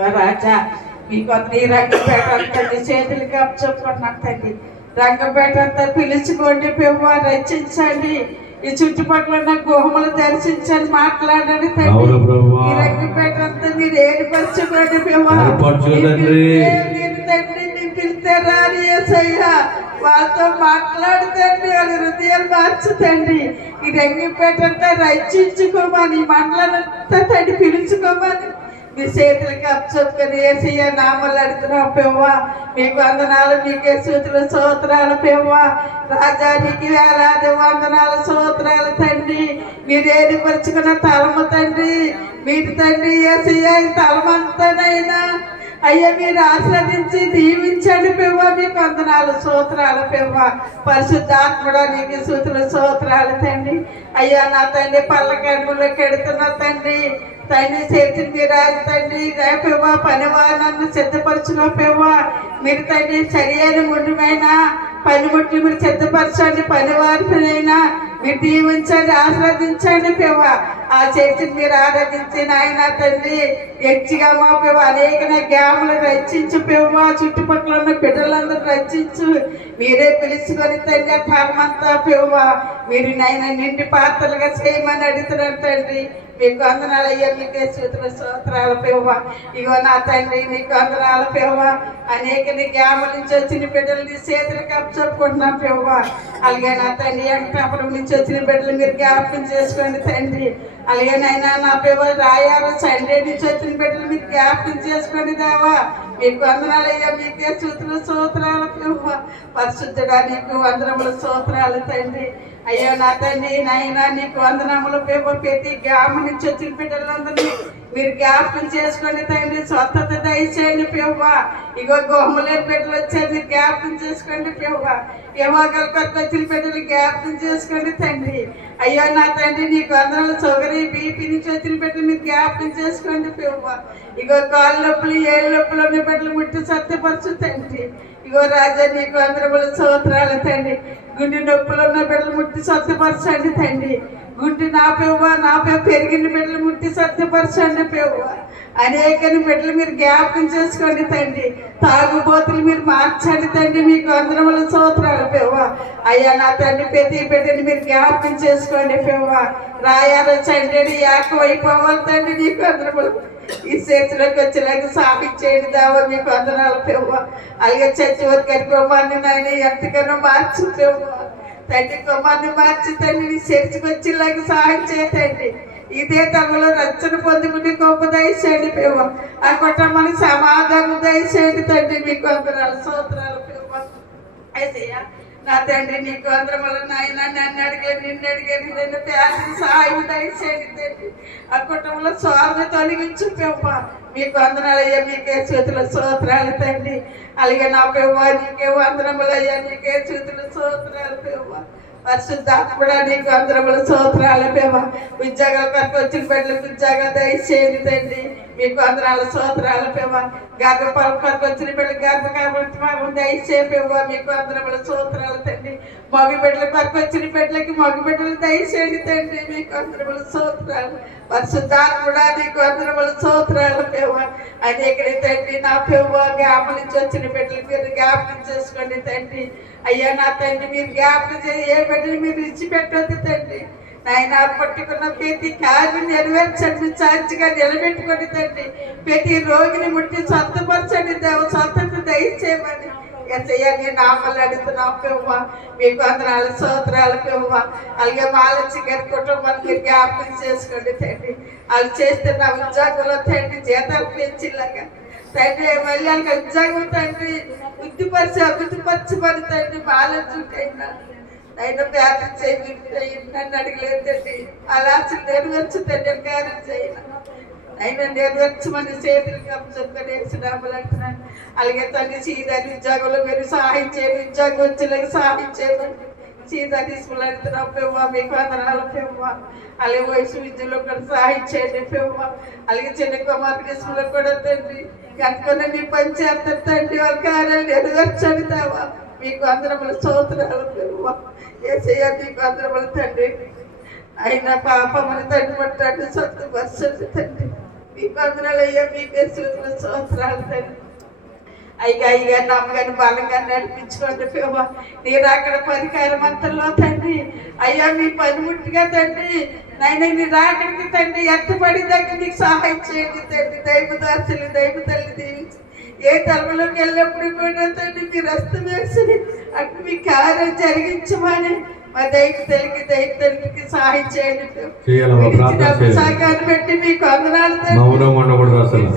రాజా మీకు అందరి రంగపేట అంతా మీ చేతులకి అప్పచెప్పుకున్నాను తండ్రి. రంగపేట అంతా పిలుచుకోండి, పెవ్వ రచించండి, ఈ చుట్టుపక్కల ఉన్న గుహములు దర్శించండి, మాట్లాడండి తండ్రి. ఈ రంగపేట అంతా మీరు ఏర్పరచుకోండి పెవ్వ. నేను తండ్రి నేను పిలితే రాని యేసయ్యా, వాళ్ళతో మాట్లాడుతండి, వాళ్ళ హృదయాలు మార్చుతండి. ఈ రంగపేట అంతా రచించుకోమని, ఈ మండలంతా తండ్రి పిలుచుకోమని మీ చేతులకి అప్పచెప్పుకొని యేసయ్య నామలు అడుగుతున్నాం పెవ్వ. మీకు వందనాలు, మీకే స్తుతులు స్తోత్రాలు పెవ్వ. రాజా నీకు వేలాది వందనాలు స్తోత్రాలు తండ్రి. మీరు ఏర్పరచుకున్న తలము తండ్రి, మీరు తండ్రి యేసయ్య ఈ తలమంతానైనా అయ్యా మీరు ఆశ్రదించి దీవించండి పెవ్వ. మీకు వందనాలు స్తోత్రాలు పెవ్వ. పరిశుద్ధాత్ముడా నీకు స్తుతులు స్తోత్రాలు తండ్రి. అయ్యా నా తండ్రి పల్లకడుగులో కెడుతున్నా తండ్రి, తండ్రి చేతిని మీరు తండ్రి రేపేవా పనివారు నన్ను సిద్ధపరచులో పెవ్వా. మీరు తండ్రి సరి అయిన ముందుమైనా పనిముట్లు మీరు సిద్ధపరచండి, పనివారినైనా మీరు దీవించండి, ఆస్వాదించండి పెవ్వ. ఆ చేతిని మీరు ఆరాధించి నాయన తండ్రి హెచ్చిగా మా పెవ్వ అనేక గ్యాములు రచించు పెవ్వ. చుట్టుపక్కల ఉన్న బిడ్డలందరూ రచించు, మీరే పిలుచుకొని తండ్రి ఆ ఫలమంతా పెవ్వ మీరు నాయన నిండి పాత్రలుగా చేయమని అడుగుతున్నాను తండ్రి. మీకు వందనాలు అయ్యా, మీకే స్తుతులు స్తోత్రాలు పెవ్వ. ఇగో నా తండ్రి నీకు వందనాలు పెవ్వ. అనేక గ్యాముల నుంచి వచ్చిన బిడ్డలు నీ చేతులకు అప్పచెప్పుకుంటున్నాం పెవ్వ. అలాగే నా తండ్రి వెంకటాపురం నుంచి వచ్చిన బిడ్డలు మీరు జ్ఞాపకం చేసుకోండి తండ్రి. అలాగే నైనా నా పెవ్వ రాయారు సండే నుంచి వచ్చిన బిడ్డలు మీరు జ్ఞాపకం చేసుకోండి దేవా. మీకు వందనాలు అయ్యా, మీకే స్తుతులు స్తోత్రాలు పెవ్వ. పరిశుద్ధుడా నీకు వందనములు స్తోత్రాలు తండ్రి. అయ్యో నా తండ్రి నాయనా నీకు వందనములు పెవ్వ. ప్రతి గ్రామం నుంచి వచ్చిన బిడ్డలందరినీ మీరు జ్ఞాపకం చేసుకోండి తండ్రి, స్వస్థత దయచేయండి పెవ్వ. ఇగో గోహములే బిడ్డలు వచ్చారు, మీరు జ్ఞాపకం చేసుకోండి పెవ్వ. యోగాలకు వచ్చిన బిడ్డలు జ్ఞాపకం చేసుకోండి తండ్రి. అయ్యో నా తండ్రి నీకు వందనాలు. షుగర్ బీపీ నుంచి వచ్చిన బిడ్డలు మీరు జ్ఞాపకం చేసుకోండి పెవ్వ. ఇగో కాళ్ళ నొప్పులు ఏళ్ళ నొప్పులు ఉన్న బిడ్డలు ముట్టి సత్యపరచు తండ్రి. ఇగో రాజా నీకు వందనములు స్తోత్రాలు తండ్రి. గుండె నొప్పులు ఉన్న బిడ్డలు ముట్టి సత్యపరచండి తండ్రి. గుండె నా పెవ్వ పెరిగిన బిడ్డలు ముట్టి సత్యపరచండి పెవ్వ. అనేకని బిడ్డలు మీరు జ్ఞాపకం చేసుకోండి తండ్రి. తాగుబోతులు మీరు మార్చండి తండ్రి. మీకు వందనములు స్తోత్రాలు పెవ్వ. అయ్యా నా తండ్రి ప్రతి బిడ్డని మీరు జ్ఞాపకం చేసుకోండి పెవ్వ. రాయాలు చండి ఏకమైపోవాలి తండ్రి. నీకు వందనములు. ఈ చేతిలోకి వచ్చేలాగా సాధించేయండి దేవా. మీకు వందనాలు పెవ్వ. అలాగే చచ్చి వరకు కుమార్ని నాయన ఎంతగానో మార్చు పెవ్వ. తండ్రి కుమార్ని మార్చి తండ్రి నీ చర్చికి వచ్చేలాగా సహాయం చేయండి. ఇదే తమలో రక్షణ పొందుకుని గొప్ప దయచేయండి పెవ్వ. ఆ కుటుంబానికి సమాధానం దయచేయండి తండ్రి. మీకు వందనాలు స్తోత్రాలు పెవ్వ. అయితే నా తండ్రి నీకు వందరములు నాయన. నన్ను అడిగాను, నిన్ను అడిగాను, నిన్ను పేదకి సహాయం దయచేయండి తండ్రి. ఆ కుటుంబంలో స్వార్థ తొలగించు పెవ్వ. మీకు వందనాలు అయ్యా, మీకే స్తుతులు స్తోత్రాలు తండ్రి. అలాగే నా పెవ్వ నీకే వందనములు అయ్యా, నీకే స్తుతులు స్తోత్రాలు పెవ్వ. పరిశుద్ధాత్ముడా నీకు వందనములు స్తోత్రాలు పెవ్వ. ఉద్యోగాల కొరకు వచ్చిన బిడ్డలకు ఉద్యోగాలు దయచేయండి తండ్రి. మీకు వందనాలు స్తోత్రాలు పెవ్వ. గర్భఫలం కొరకు వచ్చిన బిడ్డలు గర్భకాలం దయచే పెవ్వ. మీకు వందనములు స్తోత్రాలు తండ్రి. మగ బిడ్డల కొరకు వచ్చిన బిడ్డలకి మగ బిడ్డలు దయచేయండి తండ్రి. మీకు వందనములు స్తోత్రాలు. పరిశుద్ధాత్ముడా నీకు వందనములు స్తోత్రాలు పెవ్వ. అనేకరి తండ్రి నా పెవ్వ గ్రామం నుంచి వచ్చిన బిడ్డలు మీరు జ్ఞాపకం చేసుకోండి తండ్రి. అయ్యా నా తండ్రి మీరు జ్ఞాపకం చేసి ఏ బిడ్డలు మీరు ఇచ్చిపెట్టొద్దు తండ్రి. నాయన పట్టుకున్న ప్రతి కార్యం నెరవేర్చండి, చార్జిగా నిలబెట్టుకోండి తండ్రి. ప్రతి రోగిని ముట్టి స్వస్థపరచండి దేవ. స్వస్థత దయచేయమని ఎస్ఐ నీ నామాలు అడుగుతున్నావు పెవ్వ. మీకు వందనాలు స్తోత్రాలు పెవ్వ. అలాగే మాలచ్చి గారి కుటుంబాన్ని మీరు జ్ఞాపకం చేసుకోండి తండ్రి. వాళ్ళు చేస్తున్న ఉద్యోగంలో తండ్రి జీతాలు పెంచిలాగా తండ్రి మళ్ళీ వాళ్ళకి ఉద్యోగం తండ్రి అభివృద్ధిపరచమని తండ్రి. మాలచ్చుకైనా అయినా వ్యాధి చేయండి నన్ను అడగలేదు తండ్రి. అలా నెరవేర్చు తండ్రి, కార్యం చేయను అయినా నెరవేర్చమని చేతులకి అప్పచెప్పుకొని వేసినామలు అంటున్నాను. అలాగే తండ్రి సీదాని ఉద్యోగంలో మీరు సహాయం చేయండి, ఉద్యోగం వచ్చేలాగా సహాయం చేయమని సీదా తీసుకుని అడుగుతున్నాం పెవ్వ. మీకు వందనాలు పెవ్వ. అలాగే వయసు విద్యలో కూడా సహాయం చేయండి పెవ్వ. అలాగే చిన్న కుమార్ తీసుకులో కూడా తండ్రి ఎంతకన్నా మీ పని చేస్తారు తండ్రి. వాళ్ళ కార్యాలు నెరవేర్చండి దేవా. మీకు వందనములు స్తోత్రాలు పెవ్వ. యేసయ్య నీకు వందనములు తండ్రి. అయినా పాపమని తండ్రి పట్టండి, స్వస్థపరచండి తండ్రి. మీ వందనాలు అయ్యా, మీకే సంవత్సరాలు తండ్రి. అయ్యా నమ్మగాని బలంగా నడిపించుకోండి ప్రభా. మీరు అక్కడ పరికారం అంతలో తండ్రి అయ్యా మీ పనిముట్టుగా తండ్రి నాయన మీరు అక్కడికి తండ్రి ఎత్తపడి దగ్గర మీకు సహాయం చేయండి తండ్రి. దైవదాసులు దైవ తల్లి దీవించి ఏ తరములోకి వెళ్ళినప్పుడు కూడా తండ్రి మీరు రస్తం వేసి అక్కడ మీ కార్యం జరిగించమని మా దైవతల్లికి సహాయం చేయండి. సహకారం పెట్టి మీకు వందనాలు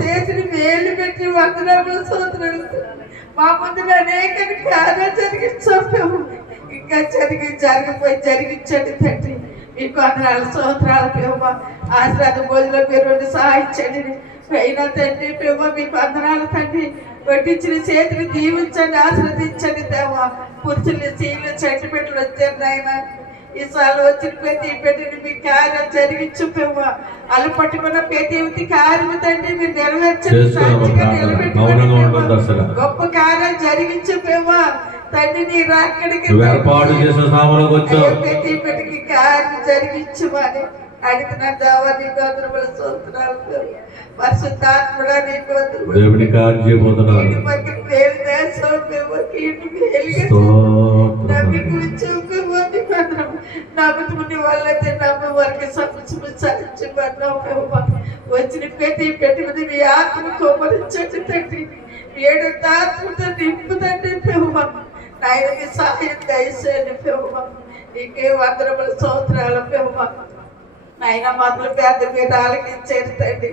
చేతులు మేలు పెట్టి వందనాలు సోదరులు మా ముందు అనేక కార్యాలు జరిగించాము. ఇంకా జరిగించండి తండ్రి. మీకు వందనాలు సోదరాలు ప్రేమ ఆశీర్వాద భోజనం మీరు సహాయించండి అయినా తండ్రి ప్రేమ. మీకు వందనాలు తండ్రి. వడ్డించిన చేతులు దీవించండి, ఆశ్రదించండి దేవా. పురుషులు చీలు చెట్టు పెట్టలు వచ్చారు నాయన. ఈ సార్లు వచ్చిన ప్రతి పెట్టిని మీ కార్యం జరిగించు ప్రేమ. అలా పట్టుకున్న ప్రతి కార్యం తండ్రి మీరు నెరవేర్చండి. సాక్షిగా నిలబెట్టుకోండి. గొప్ప కార్యం జరిగించు ప్రేమ తండ్రి. మీరు అక్కడికి ప్రతి పెట్టికి కార్యం జరిగించమని అడుగుతున్న దేవా. నీకు వందనముల స్తోత్రాలు. పరిశుద్ధాత్ముడా నీకు వందనములు. దేవుని కార్యం చేయబోతున్నారు. వచ్చిన ప్రతి పెట్టి మీ ఆత్మ కోమరించండి తండ్రి. ఏడు ఆత్మతో నింపుతండి పెవ్వ. నాయన మీ సహాయం దయచేయండి పెవ్వ. నీకే వందనముల స్తోత్రాలు పెవ్వ. నాయన మొదలు పేద మీద ఆలకించేది తండ్రి.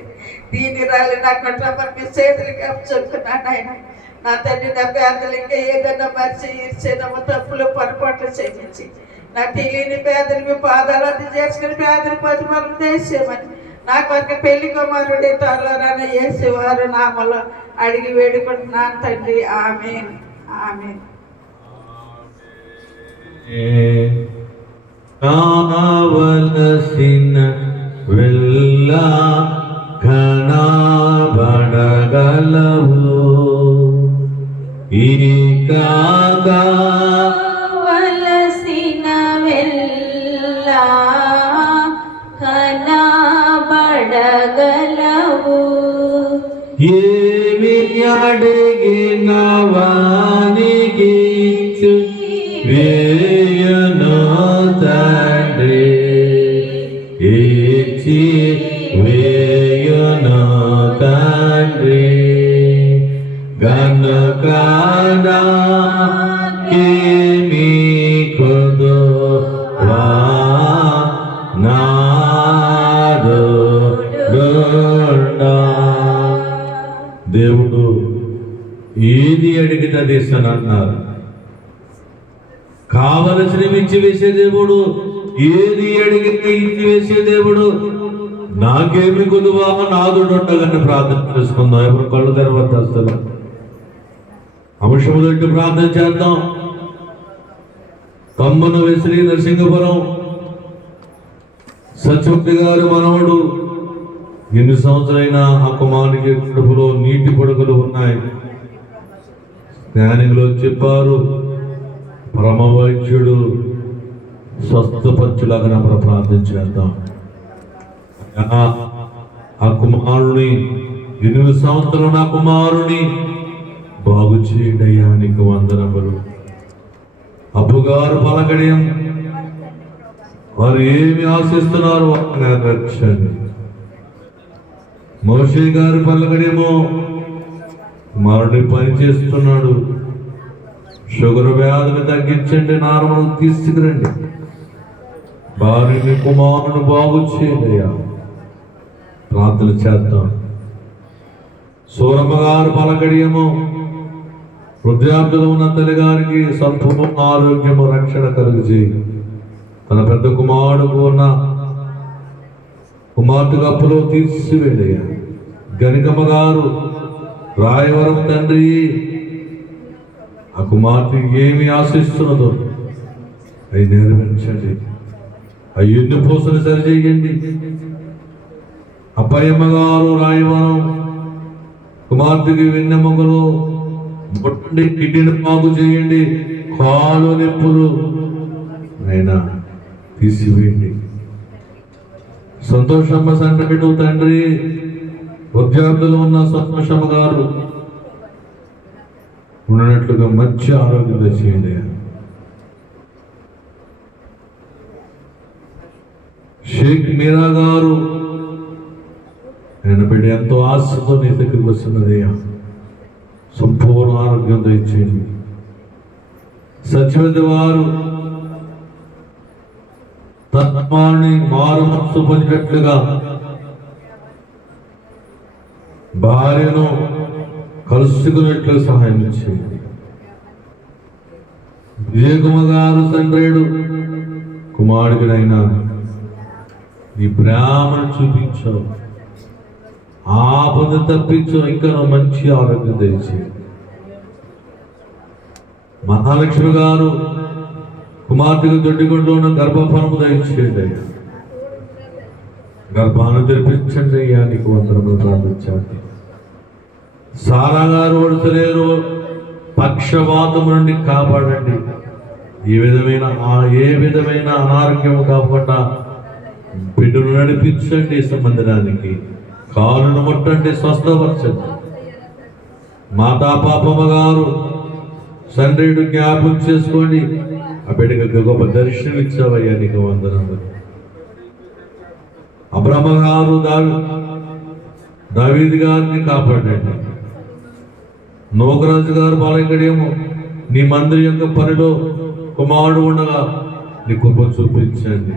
దీని రాలి నా కొట్ల మీ చేతులకి చెప్తున్నాను ఆయన. నా తండ్రి నా పేదలు ఇంకా ఏదన్నా మర్చి ఈర్చేదమ్మ తప్పులు పొరపాట్లు చేయించి నా తెలియని పేదలు మీ పాదాలు అడ్డు చేసుకుని పేదలు 10 మంది చేసేమని నాకు ఒక పెళ్లి కుమారుడి త్వరలో వేసేవారు నామలో అడిగి వేడుకుంటున్నాను తండ్రి. ఆమేన్ ఆమేన్. కావలసిన వెళ్ళ కనబడగలవు కావలసిన వెళ్ళ కనబడగలవు. ఏమి అడిగిన వానికి వేయను తండ్రి. ఇచ్చి వేయను తండ్రి. గనుక నాకేమి కొదువా నాదు గుండా. దేవుడు ఏది అడిగితే అది ఇస్తానన్నారు. కావలసినవి ఇచ్చి వేసే దేవుడు. ఏది అడిగితే ఇచ్చి వేసే దేవుడు. నాకేమి కొదువా నాదుండగానే ప్రార్థన చేసుకుందాం. ఎవరు కళ్ళు తెరవద్దు అసలు. అంశములు పెట్టి ప్రార్థన చేద్దాం. తమ్మును వెసిరి నరసింగపురం సత్యవతి గారు మనవడు. ఎన్ని సంవత్సరాలైనా ఆ కుమారునికి కడుపులో నీటి పొడుగులు ఉన్నాయి. జ్ఞానిలో చెప్పారు పరమ వైద్యుడు స్వస్థపరచులాగా మనం ప్రార్థన చేద్దాం. ఆ కుమారుని 8 సంవత్సరాలు నా కుమారుని బాగు చేయడయ్యా నీకు వందనములు. అప్పుగారు పలకడయం వారు ఏమి ఆశిస్తున్నారు నెరవేర్చండి. మోషే గారు పలకడేమో కుమారుడి పని చేస్తున్నాడు. షుగర్ వ్యాధిని తగ్గించండి, నార్మల్ తీసుకురండి. వారిని కుమారుని బాగు చేయదయ్యా ప్రార్థన చేద్దాం. సూరమ్మ గారు పలకడియము వృద్ధాప్యలో ఉన్న తల్లి గారికి సంపూర్ణ ఆరోగ్యము రక్షణ కలుగజేయి. తన పెద్ద కుమారుడు ఉన్న కుమార్తె అప్పులో తీసివేదయ్యా. గణికమ్మ గారు రాయవరం తండ్రి ఆ కుమార్తె ఏమి ఆశిస్తున్నదో అవి నెరవేర్చండి. అవి ఎన్ని పోసలు సరిచేయండి. అప్పయ్యమ్మ గారు రాయవరం కుమార్తెకి వెన్నెమ్మగలు బొట్టండి కిడ్నీని బాగు చేయండి. కాలు నొప్పులు అయినా తీసివేయండి. సంతోషమ్మ సంకటు తండ్రి వృద్ధాప్తులు ఉన్న సంతోషమ్మ గారు ఉన్నట్లుగా మంచి ఆరోగ్యం తెచ్చేయండి. షేక్ మీరా గారు ఆయన బిడ్డ ఎంతో ఆశతో నీ దగ్గరికి వస్తున్నదయ్యా, సంపూర్ణ ఆరోగ్యం తెచ్చేయండి. సత్యవతి వారు తత్వాన్ని మారు మనసు పొందినట్లుగా భార్యను కలుసుకున్నట్లు సహాయం చేయండి. విజయకుమార్ గారు తండ్రేడు కుమారుడినైనా నీ ప్రేమను చూపించావు, ఆపద తప్పించు, ఇంకా మంచి ఆరోగ్యం తెచ్చి. మహాలక్ష్మి గారు కుమార్తెకు దొడ్డిగుంటూ ఉన్న గర్భఫలము దయచేయండి. గర్భాన్ని తెరిపించండి అయ్యా, నీకు వందనములు ప్రార్థించండి. సారా గారు ఒడతలేరు, పక్షవాతం నుండి కాపాడండి. ఏ విధమైన అనారోగ్యం కాకుండా బిడ్డను నడిపించండి. సంబంధనానికి కాలును ముట్టండి, స్వస్థపరచండి. మాతా పాపమ్మ గారు సండ్రేడు జ్ఞాపకం చేసుకోండి. ఆ బిడ్డకి గొప్ప దర్శనం ఇచ్చావయ్యా, నీకు వందనములు. అబ్రహ్మ గారు దావీదు గారిని కాపాడండి. నోకరాజు గారు బాలకడేమో నీ మందిరి యొక్క పనిలో కుమారుడు ఉండగా నీ కృప చూపించండి.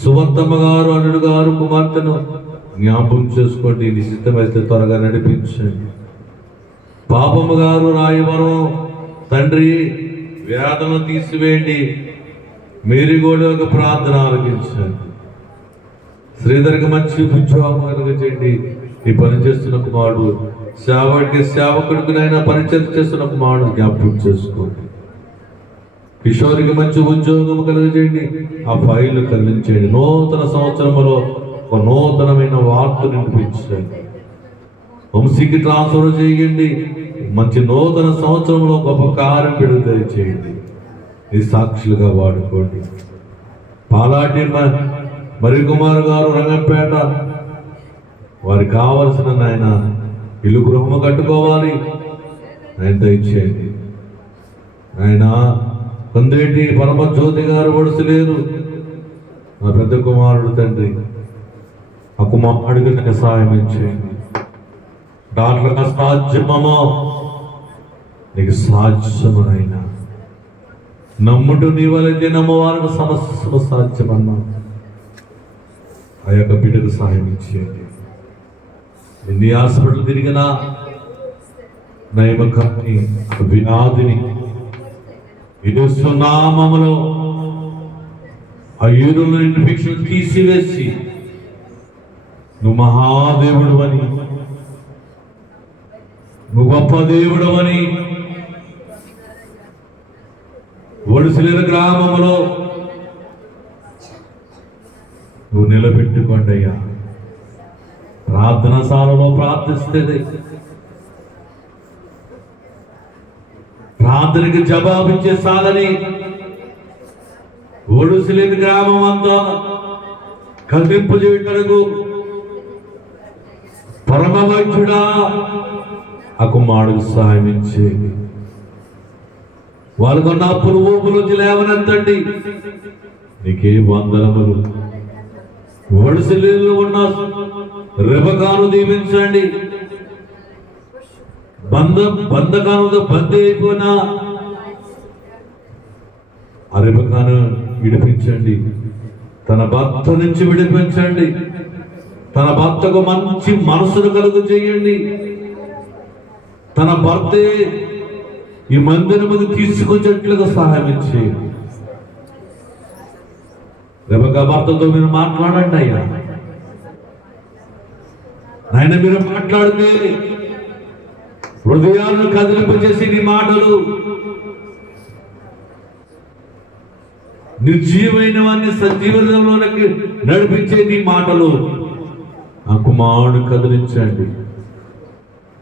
సువర్తమ్మ గారు అల్లుడు గారు కుమార్తెను జ్ఞాపకం చేసుకోండి, నీ సిద్ధమైతే త్వరగా నడిపించండి. పాపమ్మ గారు రాయవరం తండ్రి వేదన తీసివేయండి, మేరీగోడ యొక్క ప్రార్థన ఆలకించండి. శ్రీధర్కి మంచి ఉద్యోగం కలిగించండి. ఈ పని చేస్తున్న కుమారుడు సేవకుడికినైనా పరిచయం చేస్తున్న కుమారుడు జ్ఞాపకం చేసుకోండి. కిషోరికి మంచి ఉద్యోగం కలిగించండి, ఆ ఫైల్ కలిగించండి. నూతన సంవత్సరంలో ఒక నూతనమైన వార్త నింపించండి. వంశీకి ట్రాన్స్ఫర్ చేయండి. మంచి నూతన సంవత్సరంలో గొప్ప కార్యం విడుదల చేయండి. ఈ సాక్షులుగా వాడుకోండి. పాలాటి మరి కుమార్ గారు రంగంపేట వారికి కావలసిన నాయన ఇల్లు గృహము కట్టుకోవాలి, ఆయన దయచేయండి. ఆయన కొందేటి పరమజ్యోతి గారు ఒడిసలేరు, నా పెద్ద కుమారుడు తండ్రి, ఆ కుమారుడికి నాకు సహాయం ఇచ్చేయండి. డాక్టర్ అసాధ్యమో నీకు సాధ్యమనైనా నమ్ముడు నీ వలె నమ్మవారికి సమస్యలు సాధ్యమన్నా ఆ యొక్క బిడ్డకు సహాయం ఇచ్చేయండి. ఎన్ని హాస్పిటల్ తిరిగినా నయమకాన్ని వ్యాధిని యేసు నామములో ఆ యూరుల ఇన్ఫెక్షన్ తీసివేసి నువ్వు మహాదేవుడు అని, నువ్వు గొప్ప దేవుడు అని ఒడిసిలేరు గ్రామంలో నువ్వు నిలబెట్టుకోండి అయ్యా. ప్రార్థనశాలలో ప్రార్థిస్తే ప్రార్థనకి జవాబిచ్చే సాలని ఒడిసిలేరు గ్రామం అంతా కల్పింపు చేయటకు పరమ వైద్యుడా ఆ కుమారుడికి సహాయం ఇచ్చేది. వాళ్ళకున్న అప్పులు ఊపులోంచి లేవనెత్తండి, నీకే వందనములు. ఒడిసిలేరులో ఉన్న రెబకాను దీవించండి. బంధకానుతో బందీ అయిపోయిన ఆ రెబకాను విడిపించండి. తన భర్త నుంచి విడిపించండి. తన భర్తకు మంచి మనసును కలుగు చేయండి. తన భర్తే ఈ మందిరముకు తీసుకొచ్చేట్లుగా సహాయం ఇచ్చేయండి. రెబకా భర్తతో మీరు మాట్లాడండి అయ్యా. ఆయన మీరు మాట్లాడితే హృదయాలను కదిలింపజేసి నీ మాటలు నిర్జీవమైన వారిని సజీవంలోనికి నడిపించే నీ మాటలు ఆ కుమారుడు కదిలించండి.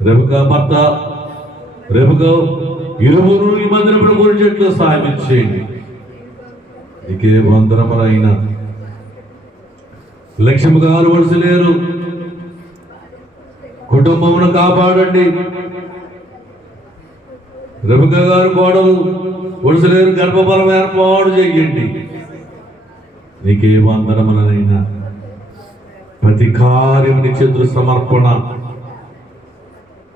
రెబకా భర్త రెబకా ఇరువురు ఈ మందిరమును గురించేట్లు సహాయం ఇచ్చేయండి. నీకే వందనములైనా. లక్ష్మి గారు ఒడిసలేరు కుటుంబమును కాపాడండి. రెబెకా గారు కోడలు ఒడిసలేరు గర్భఫలం ఏర్పాటు చేయండి. నీకే వందనములనైనా ప్రతి కార్యము నీ చేతులు సమర్పణ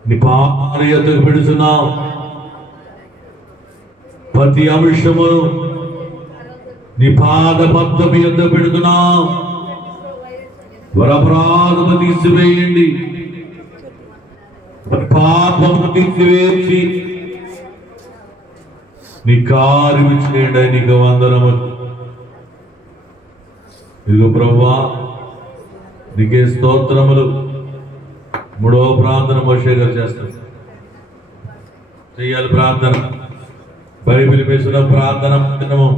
నీ పాద యొద్దకు పెడుతున్నావు. ప్రతి అంశమును నీ పాద పద్మము యొద్ద పెడుతున్నావు. వరపరాధము తీసివేయండి, పాపము తీసివేసి నీ కార్యము చేయండి. నీకు వందనములు. ఇదిగో ప్రభువా, నీకే స్తోత్రములు. మూడవ ప్రార్థన మోషే గారు చేస్తారు. చెయ్యాలి ప్రార్థన. బైబిల్ వేసిన ప్రార్థన మందిరము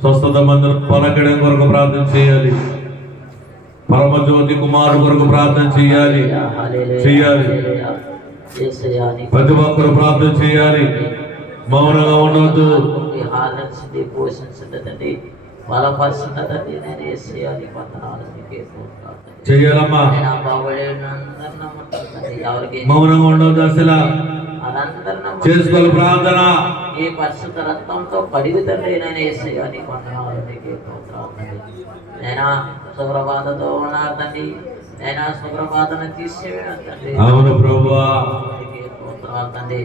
స్వస్థత మందిరం పలకడం కొరకు ప్రార్థన చేయాలి. పరమజ్యోతి కుమారు కొరకు ప్రార్థన చేయాలి. ప్రతి ఒక్కరు ప్రార్థన చేయాలి. మౌనంగా ఉండవద్దు. చెయ్యాలమ్మా. మౌనంగా ఉండవద్దు. అసలు చేసుకోవాలి ప్రార్థన. ఈ పరిశుద్ధ రక్తంతో కడిగి తండ్రి నేను ఏసయ్యాని వందనాలు. నేను శుభ్రబాధతో ఉన్నారు తండ్రి. నేను శుభ్రబాధను తీసేవాడు తండ్రి. అవును ప్రభువా. తండ్రి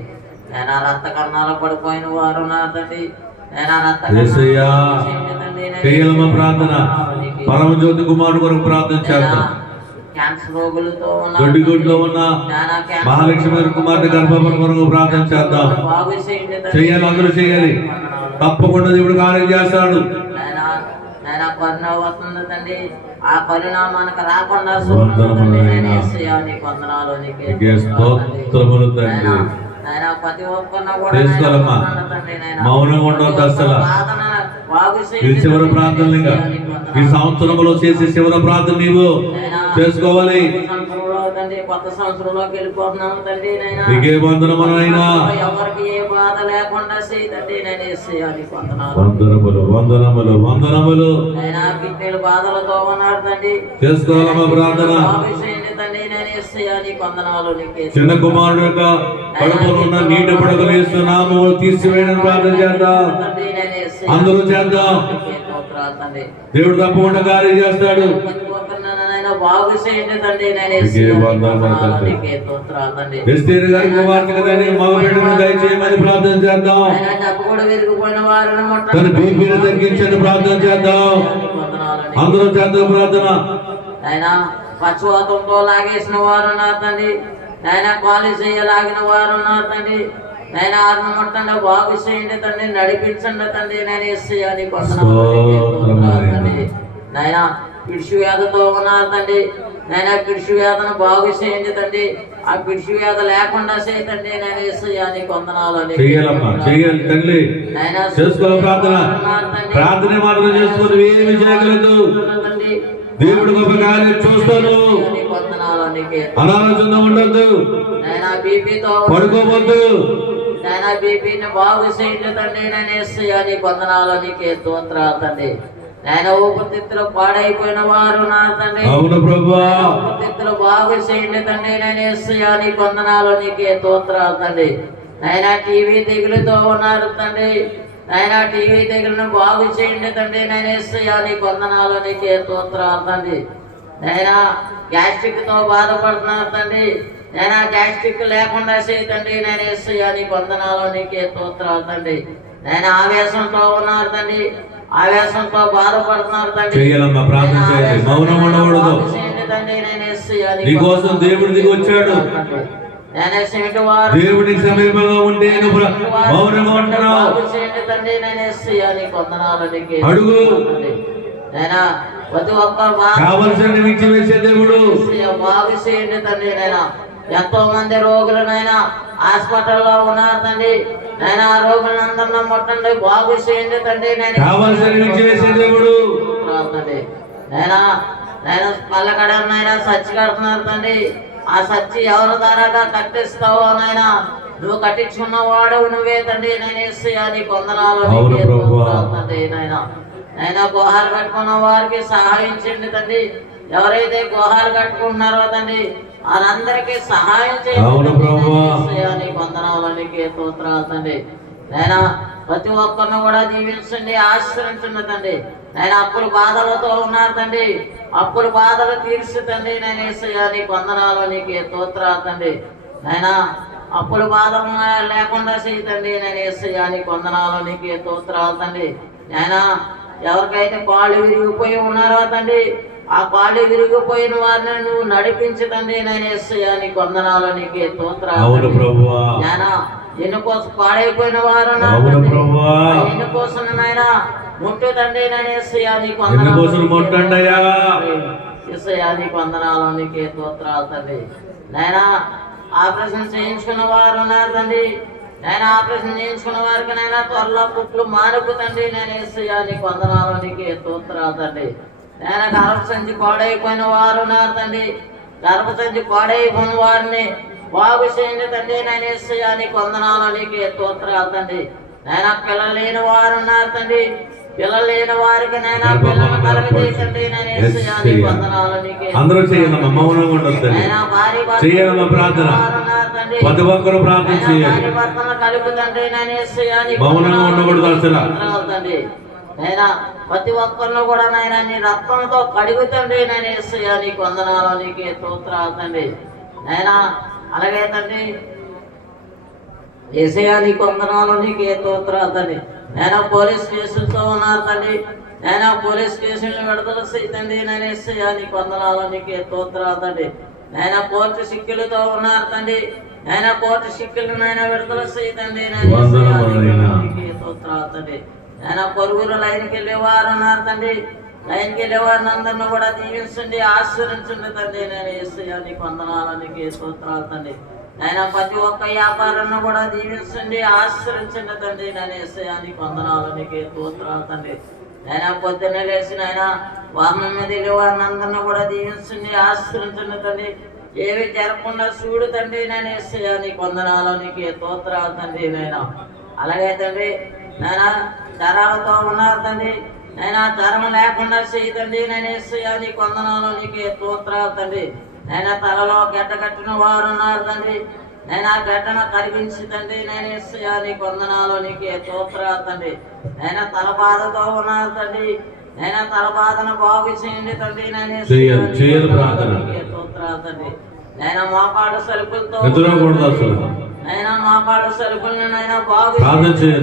నేను రక్త కర్ణాలు పడిపోయిన వారు ఉన్నారు తండ్రి. నేను ప్రార్థన. పరమజ్యోతి కుమారుడు కొరకు ప్రార్థన చేద్దాం. క్యాన్సర్ రోగులతో గొడ్డిగొడ్లో ఉన్న మహాలక్ష్మి కుమార్తె గర్భఫలం కొరకు ప్రార్థన చేద్దాం. చెయ్యాలి, అందరూ చేయాలి. తప్పకుండా దేవుడు కార్యం చేస్తాడు. నేను కరుణ వస్తుంది తండ్రి. ఆ కరుణ మనకు రాకుండా ప్రతి చేసుకోవాలమ్మా. మౌనంగా ఉండవద్దు అసలు. ఇది చివరి ప్రార్థన. ఇంకా ఈ సంవత్సరంలో చేసే చివరి ప్రార్థన నీవు చేసుకోవాలి. కొత్త సంవత్సరంలోకి వెళ్ళిపోతున్నాము తండ్రి. నీకే వందనములైనా ఎవరికి ఏ బాధ లేకుండా చేయండి. నేను వేసేయాలి వందనములు వందనములు వందనములు. కిడ్నీలు బాధలతో ఉన్నారు తండ్రి. చేసుకోవాలమ్మా ప్రార్థన. తండ్రి నేను వేసేయాలి వందనాలు. చిన్న కుమారుడు యొక్క కడుపులో ఉన్న నీటి పడకలు వేస్తున్నాము. తీసివేయడం ప్రార్థన చేద్దాం. అందరూ చేద్దాం. దేవుడు తప్పకుండా కార్యం చేస్తాడు. బాగు చేయండి తండ్రి. ఎస్తేరు గారి కుమార్తె మగ బిడ్డను దయచేయమని ప్రార్థన చేద్దాం. కూడా విరిగిపోయిన వారిని తన బీపీని తగ్గించండి ప్రార్థన చేద్దాం. అందరూ చేద్దాం ప్రార్థన. ఆయన పక్షవాతంతో లాగేసిన వారు ఉన్నారు తండ్రి. ఆయన కాలు చేయలాగిన వారు ఉన్నారు తండ్రి. నేను ఆరును ముట్టండి, బాగు చేయండి తండ్రి. నడిపించండి తండ్రి. నేను వేసేయాలి నాయన. పిడిసి వ్యాధితో ఉన్నారు తండ్రి. నేను పిడిసి వ్యాధను బాగు చేయండి తండ్రి. ఆ పిడిసి వ్యాధ లేకుండా చేయండి. నేను వేసేయాలి వందనాలు. ప్రార్థన మాత్రం చేసుకుని ఏమి చేయగలదు. దేవుడు గొప్ప కార్యం చూస్తాను. అనాలోచన ఉండద్దు. పడుకోవద్దు. నేను బీపీని బాగు చేయండి తండ్రి. నేను వేసేయాలి వందనాలు. నీకే స్తోత్రాలు తండ్రి. నేను ఊపిరితిత్తులు పాడైపోయిన వారు నా తండ్రి. అవును ప్రభువా. ఊపిరితిత్తులు బాగు చేయండి తండ్రి. నేను వేసేయాలి వందనాలు. నీకే స్తోత్రాలు తండ్రి. ఆయన టీవీ దిగులుతో ఉన్నారు తండ్రి. ఆయన టీవీ దిగులను బాగు చేయండి తండ్రి. నేను వేసేయాలి వందనాలు. నీకే స్తోత్రాలు తండ్రి. ఆయన గ్యాస్ట్రిక్ తో బాధపడుతున్నారు తండ్రి. నేను గ్యాస్ట్రిక్ లేకుండా చేయండి. నేను వేసేయాలి వందనాలు. నీకే స్తోత్రాలు తండ్రి. నేను ఆవేశంతో ఉన్నారు తండ్రి. ఆవేశంతో బాధపడుతున్నారు తండ్రి. చేయాలమ్మా ప్రార్థన చేయాలి. మౌనం ఉండకూడదు. నీకోసం దేవుడు దిగి వచ్చాడు. దేవుడి సమీపంలో ఉంటే మౌనంగా ఉంటున్నావు. అడుగు. కావలసిన ఇచ్చి వేసే దేవుడు. బాగు చేయండి తండ్రి. నైనా ఎంతో మంది రోగులనైనా హాస్పిటల్లో ఉన్నారు తండ్రి. నేను ఆ రోగులందరినీ ముట్టండి, బాగు చేయండి తండ్రి. నేను పల్లకడనైనా సచ్చి కడుతున్నారు తండ్రి. ఆ సచ్చి ఎవరి ద్వారాగా కట్టిస్తావో నాయన, నువ్వు కట్టించుకున్నవాడు నువ్వే తండ్రి. నేను వేసేయాలి వందనాలు తండ్రి. నాయన గుహాలు పెట్టుకున్న వారికి సహాయించండి తండ్రి. ఎవరైతే గుహాలు కట్టుకుంటున్నారో తండ్రి వారందరికీ సహాయం అవును ప్రభువా. చేయండి. వందనాలు నీకే స్తోత్రాలు తండ్రి. నేను ప్రతి ఒక్కరిని కూడా దీవించండి, ఆశ్రయించండి తండ్రి. నేను అప్పుల బాధలతో ఉన్నారు తండ్రి, అప్పుల బాధలు తీర్చి తండ్రి. నేను యేసయ్యా నీకు వందనాలు నీకే స్తోత్రాలు తండ్రి. నేను అప్పుల బాధలు లేకుండా చేయతండి. నేను యేసయ్యా నీకు వందనాలు నీకే స్తోత్రాలు తండ్రి. నేను ఎవరికైతే కాళ్ళు విరిగిపోయి ఉన్నారో తండ్రి, ఆ కాళ్ళు విరిగిపోయిన వారిని నువ్వు నడిపించదండి. నేను యేసయ్యా నీకు వందనాలు నీకే స్తోత్రాలు. నేను ఎన్నుకోసం పాడైపోయిన వారు ఎన్నుకోసం నాయన ముట్టుతండి. నేను యేసయ్యా నీకు వందనాలు యేసయ్యా నీకు వందనాలు నీకే స్తోత్రాలు తండ్రి. నాయన ఆపరేషన్ చేయించుకున్న వారు ఉన్నారు తండ్రి. నేను ఆపరేషన్ చేయించుకున్న వారికి నైనా త్వరలో పుట్లు మానుకుతండి. నేను యేసయ్యా నీకు వందనాలు నీకే స్తోత్రాలు తండ్రి. నేను గర్భసంచి పాడైపోయిన వారు ఉన్నారు తండ్రి, గర్భసంచి పాడైపోయిన వారిని బాగు చేయండి తండ్రి. నేను యేసయ్యా నీకు వందనాలు నీకే స్తోత్రాలు తండ్రి. నేను పిల్లలు లేని వారు ఉన్నారు తండ్రి, పిల్లలు లేని వారికి నేను పిల్లలు కలగజేసండి. నేను యేసయ్యా నీకు వందనాలు నీకే అందరూ చేయాలమ్మా, మౌనంగా ఉండొద్దు. చేయాలమ్మా ప్రార్థన, ప్రతి ఒక్కరు ప్రార్థన చేయాలి, కలుగుతండి. నేను యేసయ్యా నీకు మౌనంగా ఉండకూడదు అసలు తండ్రి. నైనా ప్రతి ఒక్కరిని కూడా నాయన నీ రక్తంతో కడుగుతండి. నేను యేసయ్యా నీకు వందనాలు నీకే స్తోత్రాలు తండ్రి. నైనా అలాగే తండ్రి యేసయ్యా నీకు వందనాలు నీకే స్తోత్రాలు తండ్రి. నేను పోలీస్ కేసులతో ఉన్నారు తండ్రి, నేను పోలీస్ కేసులను విడుదల చేయతండి. నేను యేసయ్యా నీకు వందనాలు నీకే స్తోత్రాలు తండ్రి. నేను కోర్టు సిక్కులతో ఉన్నారు తండ్రి, నేను కోర్టు సిక్కులు నైనా విడుదల చేయతండి. నేను యేసయ్యా నీకే స్తోత్రాలు తండ్రి. నేను పొరుగురు లైన్కి వెళ్ళేవారు ఉన్నారు తండ్రి, లైన్కి వెళ్ళేవారిని అందరిని కూడా దీవించండి, ఆశీర్వించండి తండ్రి. నేను యేసయ్యా నీకు వందనాలు నీకే స్తోత్రాలు తండ్రి. నేను ప్రతి ఒక్క వ్యాపారాన్ని కూడా దీవించండి, ఆశీర్వించండి తండ్రి. నేను యేసయ్యా నీకు వందనాలు నీకే స్తోత్రాలు తండ్రి. నేను పొద్దున్నే లేచి నాయన వాహనం మీద వెళ్ళేవారిని అందరిని కూడా దీవించండి, ఆశీర్వించండి తండ్రి. ఏవి జరగకుండా చూడు తండ్రి. నేను యేసయ్యా నీకు వందనాలు నీకే స్తోత్రాలు తండ్రి. నేను అలాగే తండ్రి నేను జ్వరాలతో ఉన్నారు తండ్రి, నేను జ్వరం లేకుండా చేయతండి. నేను యేసయ్యా నీకు వందనాలు నీకే స్తోత్రాలు తండ్రి. నేను తలలో గడ్డ కట్టిన వారు ఉన్నారు తండ్రి, నేను ఆ గడ్డను కరిగించి తండ్రి. నేను యేసయ్యా నీకు వందనాలు నీకే స్తోత్రాలు తండ్రి. నేను తల బాధతో ఉన్నారు తండ్రి, నేను తల బాధను బాగు చేయండి తండ్రి. నేను యేసయ్యా నీకే స్తోత్రాలు తండ్రి. నేను మోకాడు సరుకులతో నైనా మోకాడు సరుకులను నైనా బాగు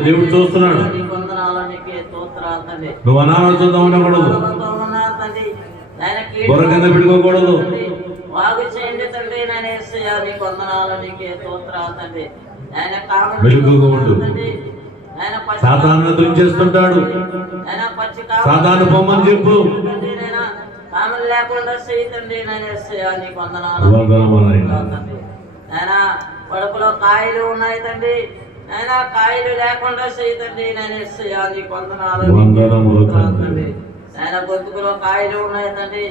దేవుడు చూస్తున్నాడు. నీకు వందనాలు నీకే స్తోత్రాలు తండ్రి. నువ్వు అనారోగ్యంతో ఉండకూడదు, ఉన్నారు తండ్రి, బుర్ర కింద పెట్టుకోకూడదు, బాగు చేయండి తండ్రి. నేను యేసయ్యా నీకు వందనాలు నీకే స్తోత్రాలు తండ్రి. వెలుగుగా ఉండు. సాతాను తుంచేస్తుంటాడు, సాతాను పొమ్మని చెప్పు. కామలు లేకుండా చేయతండి. నేను యేసయ్యా నీకు వందనాలు తండ్రి. నేను కడుపులో కాయలు ఉన్నాయి తండ్రి, నేను కాయలు లేకుండా చేయతండి. నేను యేసయ్యా నీకు వందనాలు తండ్రి. నేను గొంతుకులో కాయలు ఉన్నాయి తండ్రి,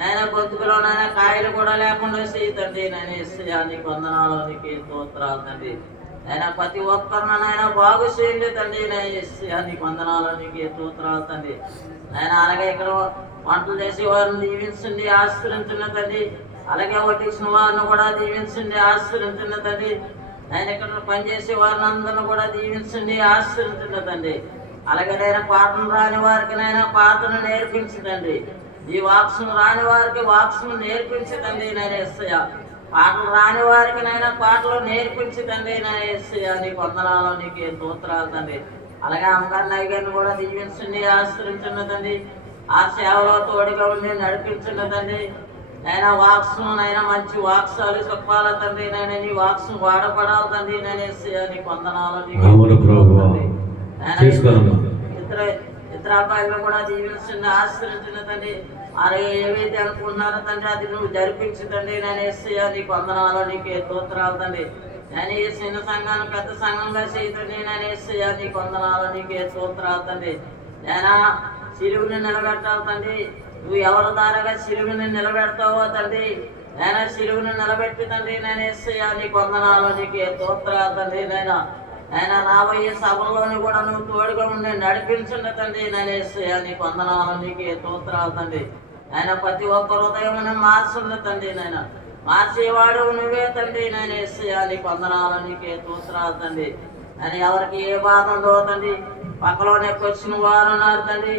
నేను గొంతుకులో నాయన కాయలు కూడా లేకుండా చేయతండి. నేను యేసయ్యా నీకు వందనాలు నీకే స్తోత్రాలు తండ్రి. నేను ప్రతి ఒక్కరిని నాయన బాగు చేయండి తండ్రి. నేను యేసయ్యా నీకు వందనాలు నీకే స్తోత్రాలు తండ్రి. నేను అలాగే ఇక్కడ వంటలు చేసే వారిని దీవించండి, ఆశీర్వించండి తండ్రి. అలాగే వడ్డించిన వారిని కూడా దీవించండి, ఆశీర్వించండి తండ్రి. నేను ఇక్కడ పనిచేసే వారిని అందరిని కూడా దీవించండి, ఆశీర్వించండి తండ్రి. అలాగే నేను పాటను రాని వారికి నైనా పాటను నేర్పించదండి, ఈ వాక్సును రాని వారికి వాక్సును నేర్పించదండి. నేను యేసయ్యా పాటలు రాని వారికి నైనా పాటలు నేర్పించదండి. నేను యేసయ్యా నీకు వందనాలు నీకే స్తోత్రాలు తండ్రి. అలాగే అమ్మగారిని అయ్యగారిని కూడా దీవించండి, ఆశీర్వించండి తండ్రి. ఆ సేవలో తోడుగా ఉండి నడిపించండి తండ్రి. నైనా వాక్సును నైనా మంచి వాక్సాలు చెప్పాలి తండ్రి. నేను నీ వాక్సు వాడపడాలి తండ్రి. నేను యేసయ్యా నీకు వందనాలు ఇతర అబ్బాయిలను కూడా దీవించండి, ఆశ్రయించండి తండ్రి. అలాగే ఏవైతే అనుకుంటున్నారో తండ్రి అది నువ్వు జరిపించదండి. నేను యేసయ్యా నీకు వందనాలు నీకే స్తోత్రాలు తండ్రి. నేను ఈ చిన్న సంఘాన్ని పెద్ద సంఘంగా చేయతండి. నేను యేసయ్యా నీకు వందనాలు నీకే స్తోత్రాలు తండ్రి. నేను సిలువుని నిలబెట్టాలి తండ్రి. నువ్వు ఎవరి ద్వారాగా సిలువుని నిలబెడతావో తండ్రి, నేను సిలువుని నిలబెట్టి తండ్రి. నేను యేసయ్యా నీకు వందనాలు నీకే స్తోత్రాలు తండ్రి. నేను రాబోయే సభల్లోని కూడా నువ్వు తోడుగా ఉండి నడిపించండి తండ్రి. నేను యేసయ్యా నీకు వందనాలు నీకే స్తోత్రాలు తండ్రి. ఆయన ప్రతి ఒక్క హృదయం మార్చుంది తండ్రి నాయన. మార్చేవాడు నువ్వే తండ్రి నాయన. యేసయ్యా నీకు వందనాలు, నీకే స్తోత్రాలు తండ్రి. అని ఎవరికి ఏ బాధ ఉందో తండ్రి, పక్కలోనే వచ్చిన వారు ఉన్నారు తండ్రి,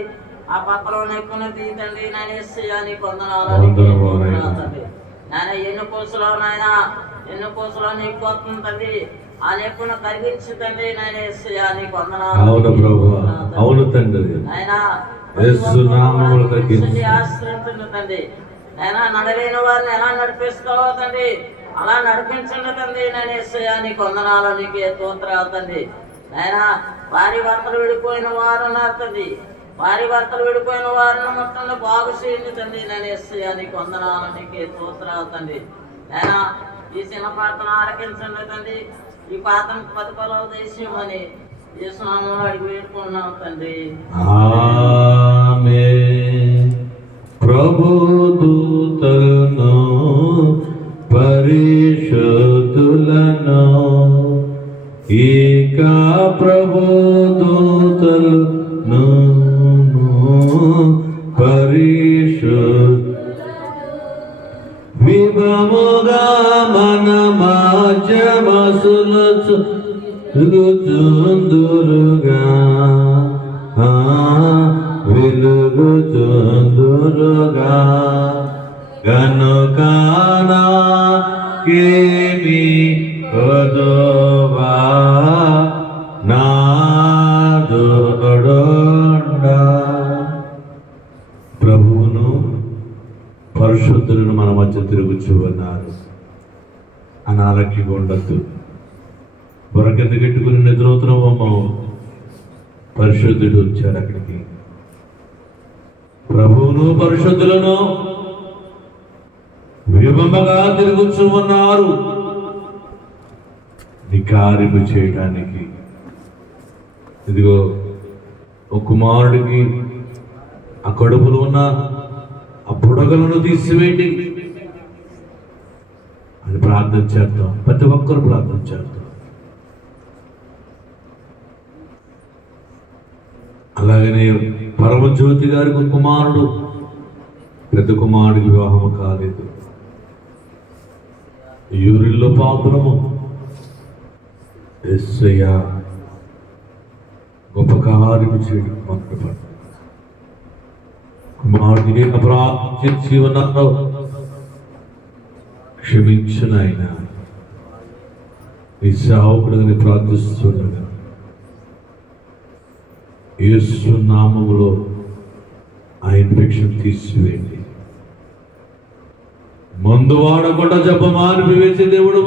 ఆ పక్కలోనే ఎక్కున్నది తండ్రి నాయన. యేసయ్యా నీకు వందనాలు, నీకే స్తోత్రాలు తండ్రి. నాయన ఎన్ని కోసులో నాయన, ఎన్ని కోసులో నీకు వస్తుంది తండ్రి, ఆ నెప్పును కరిగించి తండ్రి నాయన. యేసయ్యా నీకు వందనాలు. అవును ప్రభు, అవును తండ్రి. ఆయన ఆశ్రయించండి తండ్రి. ఆయన నడలేని వారిని ఎలా నడిపిస్తావో తండ్రి, అలా నడిపించండి తండ్రి నేను. యేసయ్యా నీకు వందనాలు, నీకే స్తోత్రాలు తండ్రి. ఆయన వారి భర్తలు విడిపోయిన వారు ఉన్నారు తండ్రి, వారి భర్తలు విడిపోయిన వారిని మొత్తం బాగు చేయండి తండ్రి నేను. యేసయ్యా నీకు వందనాలు, నీకే స్తోత్రాలు తండ్రి. ఆయన ఈ చిన్న ప్రార్థన ఆలకించండి తండ్రి. ఈ పాత్ర ప్రతిఫలం దేశమని యేసునామములో అడిగి వేడుకున్నాం తండ్రి. ఆమేన్. ప్రభు దూతలను పరిశుద్ధులను ఇక ప్రభు దూతలను పరిశుద్ధ విభముగా మన మాధ్యమసులు వెలుగుచుందురుగా, వెలుగుచుందురుగా. గనుక నాకేమి కొదువా నాదుడుండా. ప్రభువును పరిశుద్ధులను మన మధ్య తిరుగుచూ ఉన్నారు. అనాలకి ఉండద్దు. బొరకెందు కట్టుకుని నిద్రవుతున్నామో, పరిశుద్ధుడు వచ్చాడు అక్కడికి. ప్రభువును పరిశుద్ధులను విభంబగా తిరుగుచూ ఉన్నారు నీ కార్యము చేయడానికి. ఇదిగో ఒక కుమారుడికి ఆ కడుపులో ఉన్న ఆ బుడగలను తీసివేయండి అని ప్రార్థన చేద్దాం. ప్రతి ఒక్కరు ప్రార్థన చేద్దాం. అలాగనే పరమజ్యోతి గారికి కుమారుడు, పెద్ద కుమారుడికి వివాహము కాలేదు. యూరిల్లో పాపులము. యేసయ్యా గొప్ప కార్యము చేయడం మొదలుపడు. కుమారుడిని ప్రార్థించి ఉన్నారు, క్షమించు నాయనా. ఈ సేవకుడిని ప్రార్థిస్తుండగా యేసు నామములో ఆ ఇన్ఫెక్షన్ తీసివేయండి. మందు వాడకుండా జపమాని వేసే దేవుడు,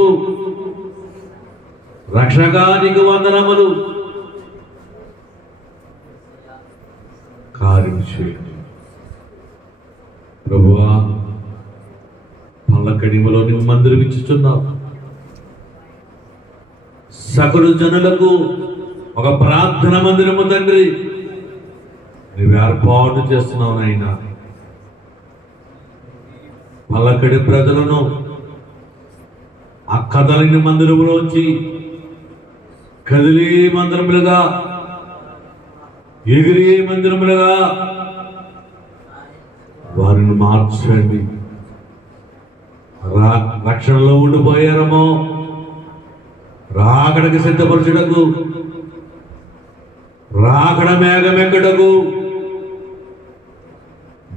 రక్షకానికి వందనములు. కార్యం చేయండి ప్రభువా. పల్లకడిమలో నువ్వు మందిరం ఇచ్చుచున్నావు. సకల జనులకు ఒక ప్రార్థన మందిరము తండ్రి నువ్వు ఏర్పాటు చేస్తున్నావు నాయనా. పల్లకడి ప్రజలను ఆ కదలిన మందిరంలోంచి కదిలే మందిరములుగా, ఎగిరే మందిరములుగా వారిని మార్చండి. రక్షణలో ఉండిపోయారమో రాకడకి సిద్ధపరచుటకు, రాకడ మేఘమెక్కడకు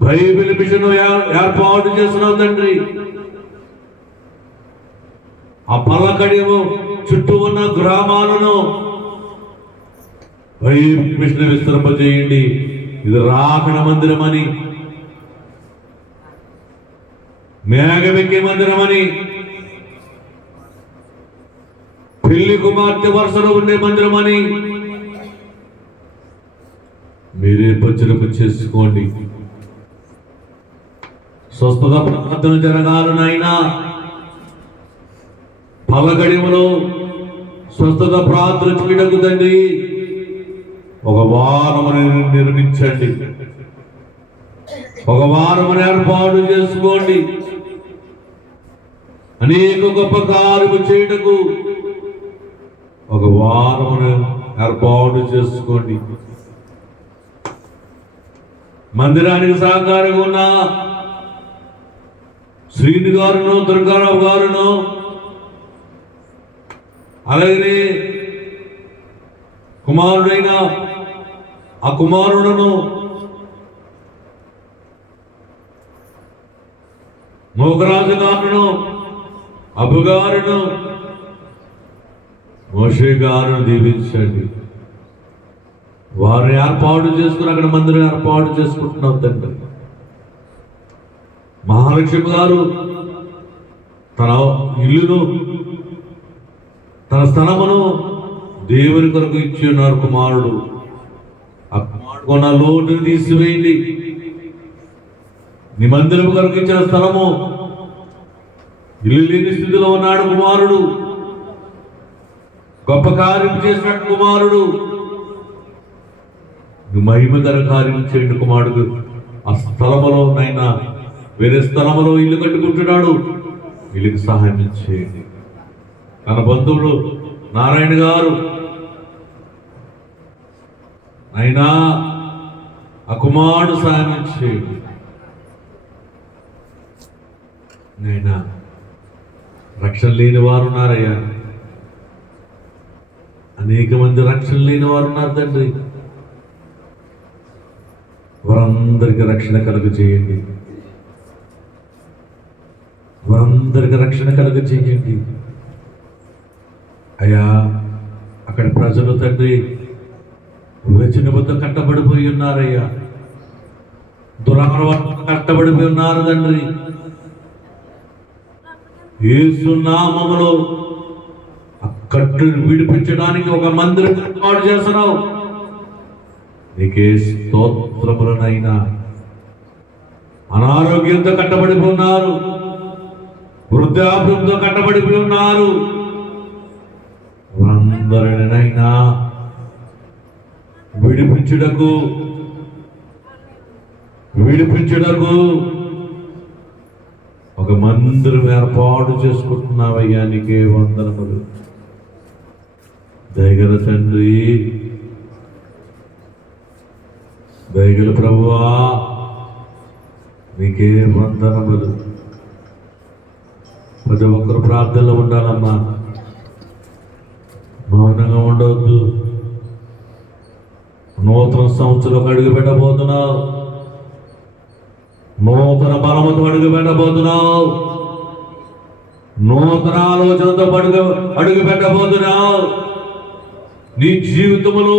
బైబిల్ మిషన్ ఏర్పాటు చేస్తున్నావు తండ్రి. ఆ పల్లకడిము చుట్టూ ఉన్న గ్రామాలను బైబిల్ మిషన్ విస్తరింపజేయండి. ఇది రాకడ మందిరం అని, మేఘమెక్కే మందిరం అని, పెళ్లి కుమార్తె వరుసలో ఉండే మందిరం అని మీరే పచ్చలకు చేసుకోండి. స్వస్థత ప్రార్థన జరగాలి నాయనా. పల్లకడిములో స్వస్థత ప్రార్థన చేయడకు తండ్రి ఒక వారముని నిర్మించండి, ఒక వారముని ఏర్పాటు చేసుకోండి. అనేక గొప్ప కార్యము చేయటకు ఒక వారమును ఏర్పాటు చేసుకోండి. మందిరానికి సహకారంగా ఉన్న శ్రీని గారును, దుర్గారావు గారును, అలాగే కుమారుడైన ఆ కుమారుడును మోగరాజు గారును, అబ్బుగారును, మోషే గారును దీవించండి. వారిని ఏర్పాటు చేసుకుని అక్కడ మందిరం ఏర్పాటు చేసుకుంటున్నాం తండ్రి. మహాలక్ష్మి గారు తన ఇల్లును, తన స్థలమును దేవుని కొరకు ఇచ్చి ఉన్నారు కుమారుడు. ఆ కుమారుడు కొన్న లోటుని తీసివేయండి. నీ మందిరం కొరకు ఇచ్చిన స్థలము, ఇల్లు లేని స్థితిలో ఉన్నాడు కుమారుడు. గొప్ప కార్యం చేసినట్టు కుమారుడు. మహిమధర కార్యం చేయండి కుమారుడు. ఆ స్థలములో నైనా వేరే స్థలములో ఇల్లు కట్టుకుంటున్నాడు, వీళ్ళకి సహాయం చేయండి. తన బంధువులు నారాయణ గారు అయినా ఆ కుమారుడు సహాయం చేయండి. నైనా రక్షణ లేని వారు ఉన్నారయ్యా, అనేక మంది రక్షణ లేని వారు ఉన్నారు తండ్రి. వారందరికీ రక్షణ కలుగ చేయండి. వారందరికీ రక్షణ కలుగ చేయండి అయ్యా. అక్కడ ప్రజలు తండ్రి వ్యసనముతో కట్టబడిపోయి ఉన్నారయ్యా, దురాలవాటు కట్టబడిపోయి ఉన్నారు తండ్రి. యేసు నామములో ఆ కట్టును విడిపించడానికి ఒక మందిరం ఏర్పాటు చేస్తున్నావు. నీకే స్తోత్రములనైనా. అనారోగ్యంతో కట్టబడిపోయి ఉన్నారు, వృద్ధాప్యంతో కట్టబడిపోయి ఉన్నారు. అందరినైనా విడిపించుటకు ఒక మందిరం ఏర్పాటు చేసుకుంటున్నావయ్యా. నీకే వందనములు. దయగల తండ్రి, దయగల ప్రభువా, నీకే వందనములు. ప్రతి ఒక్కరు ప్రార్థనలో ఉండాలమ్మా, మౌనంగా ఉండవద్దు. నూతన సంవత్సరం అడుగు పెట్టబోతున్నావు, నూతన బలముతో అడుగు పెట్టబోతున్నావు, నూతన ఆలోచనతో అడుగు పెట్టబోతున్నావు. నీ జీవితంలో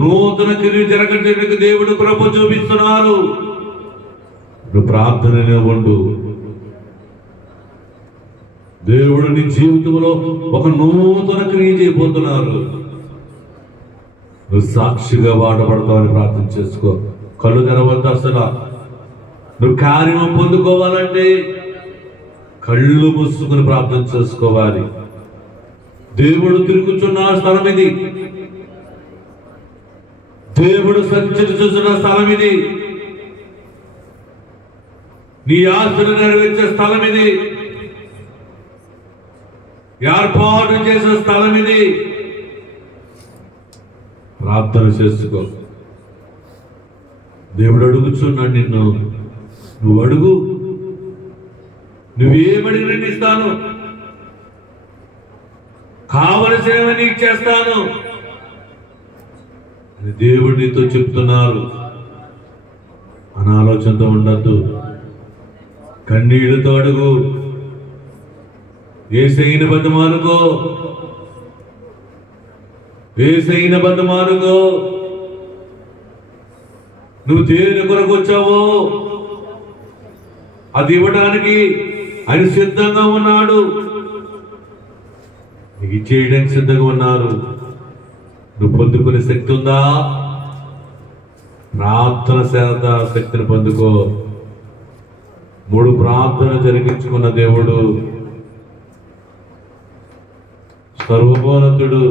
నూతన క్రియ జరగడానికి దేవుడు కృప చూపిస్తున్నారు. నువ్వు ప్రార్థననే ఉండు. దేవుడు నీ జీవితంలో ఒక నూతన క్రియ చేయబోతున్నారు. నువ్వు సాక్షిగా వాడబడతావని ప్రార్థన చేసుకో. కళ్ళు తెరవద్దు. అసలు నువ్వు కార్యం పొందుకోవాలంటే కళ్ళు మూసుకుని ప్రార్థన చేసుకోవాలి. దేవుడు తిరుగుచున్న స్థలం ఇది, దేవుడు సంచరిస్తున్న స్థలం ఇది, నీ ఆశలు నెరవేర్చే స్థలం ఇది, ఏర్పాటు చేసే స్థలం ఇది. ప్రార్థన చేసుకో. దేవుడు అడుగుచున్నాడు నిన్ను. నువ్వు అడుగు. నువ్వేమడిగినా నేను ఇస్తాను, కావలసినవి నీకు చేస్తాను అని దేవుడు నీతో చెప్తున్నారు. అనాలోచనతో ఉండద్దు. కన్నీళ్లతో అడుగు. యేసయ్యను బతిమాలుకో, యేసయ్యను బతిమాలుకో. నువ్వు దేని కొరకు వచ్చావో అది ఇవ్వడానికి ఆయన సిద్ధంగా ఉన్నాడు. నీకు చేయడానికి సిద్ధంగా ఉన్నారు. నువ్వు పొందుకునే శక్తి ఉందా? ప్రార్థన చేత శక్తిని పొందుకో. 3 ప్రార్థన జరిగించుకున్న దేవుడు సర్వోన్నతుడు.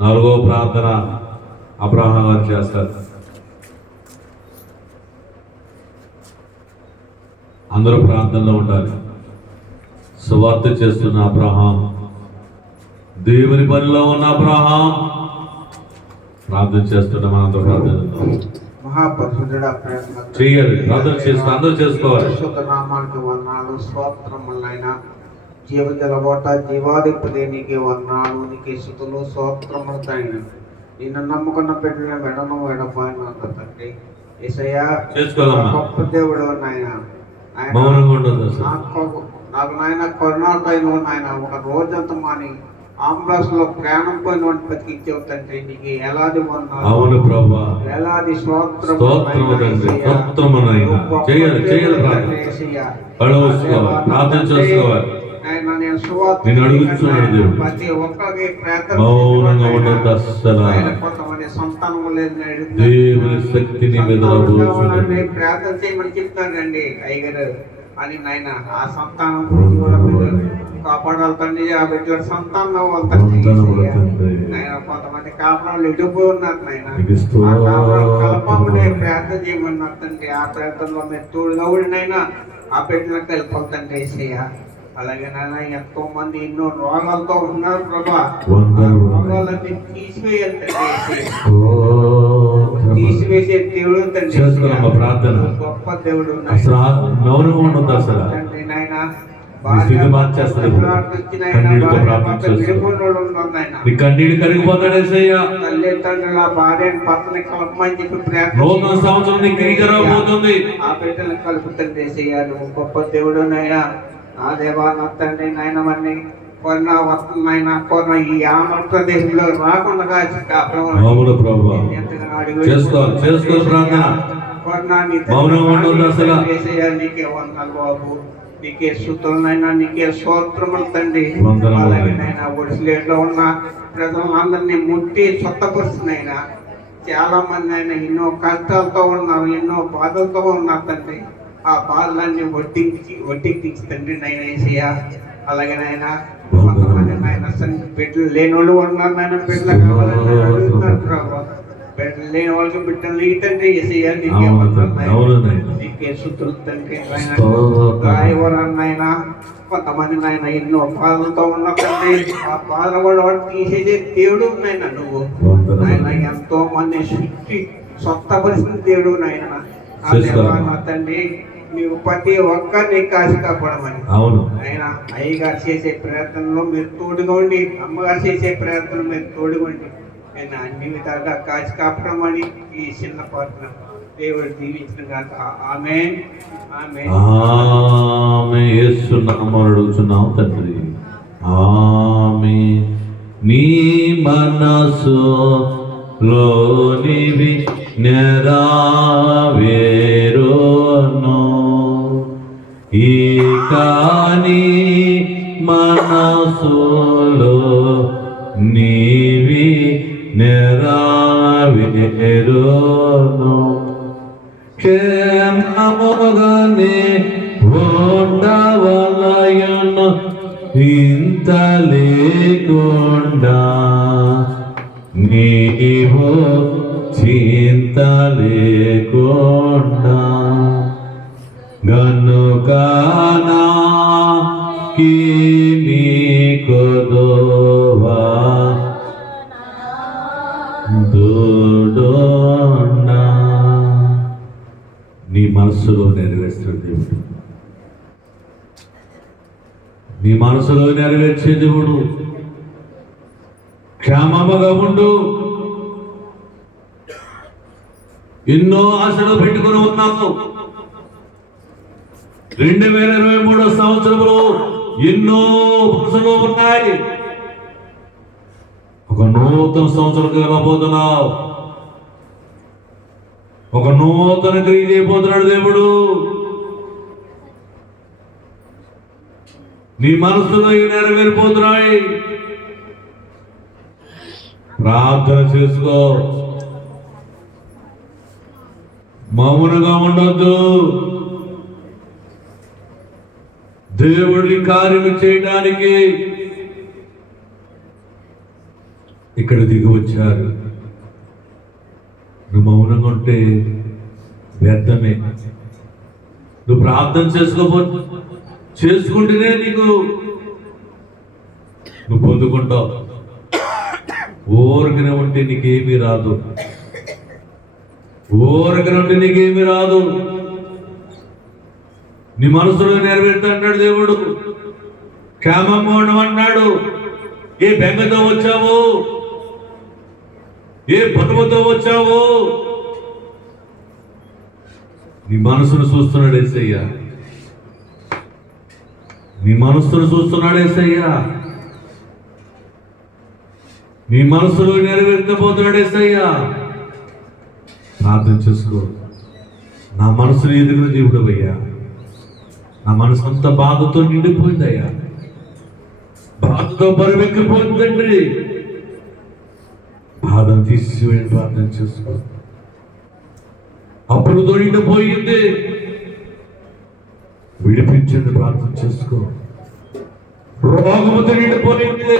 4వ ప్రార్థన అబ్రహాం గారు చేస్తారు. అందరూ ప్రార్థనలో ఉండాలి. సువార్త చేస్తున్న అబ్రహాం, దేవుని పనిలో ఉన్న అబ్రహాం ప్రార్థన చేస్తున్న మనంతో ప్రార్థన. మహాపరిశుద్ధుడా చేయాలి. ప్రార్థన చేస్తూ అందరూ చేసుకోవాలి. పరిశుద్ధ నామానికి వందనాలు, స్తోత్రములైనా జీవజల ఓట జీవాధిపతి నీకే వందనాలు, నీకే స్తుతులు స్తోత్రములు తండ్రి. నిన్ను నమ్ముకున్న బిడ్డలను వెడను వెడపోయిన తండ్రి యేసయ్యా చేసుకోవాలమ్మా. గొప్ప దేవుడు నాయన. మౌనంగా ఉండదు అసలు. నాకు నాయన కరుణాతో నాయన ఒక రోజంతా మాని ఆంబులెన్స్ లో ప్రాణం పోయిన బతికించావు తండ్రి, నీకు ఎలాది వందనాలు. అవును ప్రభా, ఎలాది స్తోత్రము తండ్రి, స్తోత్రము నాయనా. చేయాలి ప్రార్థన. కళ్ళు మూసుకోవాలి, ప్రార్థన చేసుకోవాలి. నేను అడుగుతున్నాడు దేవుడు. ప్రతి ఒక్కరికి ప్రార్థన మౌనంగా ఉండదు అస్సలు. కొంతమంది సంతానం లేదని దేవుని శక్తి నీ మీద రాబోతుంది. ప్రార్థన చేయమని చెప్తానండి అయ్యగారు అని నాయన. ఆ సంతానం గురించి కూడా మీరు కాపాడాలండి. ఆ బిడ్డ సంతానం నాయన. కొంతమంది కాపురాలు ఎడిపోయి ఉన్నారు నాయన. ఆ కాపురాలు కలపమనే ప్రార్థన చేయమన్నారు తండ్రి. ఆ ప్రార్థనలో మీరు తోడుగా ఉండినైనా ఆ బిడ్డలకు కలిపొద్దండి ఏసయ్య. అలాగే నాయన ఎంతో మంది ఎన్నో రోగాలతో ఉన్నారు ప్రభా. రోగాలన్నీ తీసివేయాలి తండ్రి, తీసివేసే దేవుడు తండ్రి, ప్రార్థన. గొప్ప దేవుడు మౌనంగా ఉండదు అసలు. తండ్రి నాయన. స్థితి మార్చేస్తాడు. కన్నీళ్ళతో ప్రార్థన చేస్తాడు. నీ కన్నీళ్ళు కరిగిపోతాడు యేసయ్యా. తల్లిదండ్రుల భార్యను భర్తని కలపమని చెప్పి ప్రార్థన. నూతన సంవత్సరం నీకు తిరిగి రాబోతుంది. ఆ బిడ్డలను కలుపుతండి యేసయ్యా. నువ్వు గొప్ప దేవుడు నాయన. నా దేవా నా తండ్రి నాయన మన్ని కొన్న వస్తున్నాయన కొన్న ఈ ఆంధ్రప్రదేశ్లో రాకుండా అవును ప్రభా, చేసుకోవాలి ప్రార్థన. మౌనంగా ఉండదు అసలు. నీకే వందనాలు బాబు, నీకే స్తుతులనైనా, నీకే స్తోత్రములు తండ్రి. అలాగేనైనా ఒడిసిలేట్లో ఉన్న ప్రజలందరినీ ముట్టి స్వత్తపరుస్తున్నాయినా. చాలా మంది అయినా ఎన్నో కష్టాలతో ఉన్నారు, ఎన్నో బాధలతో ఉన్నారు తండ్రి. ఆ బాధలన్నీ వడ్డీకి తండ్రి నైనా యేసయ్యా. అలాగే నాయన కొంతమంది నాయన బిడ్డలు లేని వాళ్ళు ఉన్నారు నాయన. బిడ్డలు కావాలని అడుగుతున్నారు ప్రభావ. బిడ్డలు లేని వాళ్ళకి బిడ్డలు ఈ తండ్రి యేసయ్యా. నీకే వందనాలు, నీకే స్తుతులు తండ్రి. రాయవరన్నైనా కొంతమంది నాయన ఎన్నో బాధలతో ఉన్న తండ్రి. ఆ బాధ కూడా వాడు తీసేసే దేవుడు నాయన నువ్వు నాయన. ఎంతో మంది సృష్టి స్వస్థపరిచిన దేవుడు నాయన. నా తండ్రి నీవు ప్రతి ఒక్కరిని కాసి కాపాడమని. అవును ఆయన అయ్యగారు చేసే ప్రయత్నంలో మీరు తోడుగా ఉండి, అమ్మగారు చేసే ప్రయత్నంలో మీరు తోడుగా ఉండి ఆయన అన్ని విధాలుగా కాసి కాపాడమని ఈ చిన్న పాటను దేవుడు దీవించిన కాక. ఆమేన్ ఆమేన్ ఆమేన్. యేసు నామములో అడుగుచున్నాం తండ్రి, ఆమేన్. నీ మనసులోనివి నెరవేరును ఈ కాని మనసులో నీవి నెరవేరును. క్షేమముగానే ఉండవలయును ఇంత లేకుండా నీవు చింత లేకుండా. గనుక నాకి కొదోవా దూడోండా. నీ మనస్సులో నెరవేర్చాడు దేవుడు, నీ మనసులో నెరవేర్చే దేవుడు. క్షేమముగా ఉండు. ఎన్నో ఆశలు పెట్టుకుని ఉన్నాము. 2023 సంవత్సరంలో ఎన్నో ఆశలు ఉన్నాయి. ఒక నూతన సంవత్సరం కలగబోతున్నావు. ఒక నూతన క్రియ చేయబోతున్నాడు దేవుడు. నీ మనసులో నెరవేరిపోతున్నాయి. ప్రార్థన చేసుకో, మౌనంగా ఉండొద్దు. దేవుడి కార్యము చేయడానికి ఇక్కడ దిగి వచ్చారు. నువ్వు మౌనంగా ఉంటే వ్యర్థమే. నువ్వు ప్రార్థన చేసుకుంటేనే నువ్వు పొందుకుంటావు. ఊరికనే ఉంటే నీకేమీ రాదు. ఊరక నుండి నీకేమి రాదు. నీ మనసులో నెరవేరుతాడు దేవుడు. క్షేమంగా ఉండమన్నాడు. ఏ బెంగతో వచ్చావు, ఏ పదవుతో వచ్చావు, నీ మనసును చూస్తున్నాడు యేసయ్య. నీ మనసును చూస్తున్నాడు యేసయ్య. నీ మనసులో నెరవేర్చబోతున్నాడు యేసయ్య. ప్రార్థన చేసుకో. నా మనసును ఎదుగున దేవుడవయ్యా. నా మనసు అంతా బాధతో నిండిపోయిందయ్యా. బాధతో బరువెక్కిపోయిందండి. బాధను తీసివేయండి. ప్రార్థన చేసుకో. అప్పుడుతో నిండిపోయింది, విడిపించండి. ప్రార్థన చేసుకో. రోగముతో నిండిపోయింది,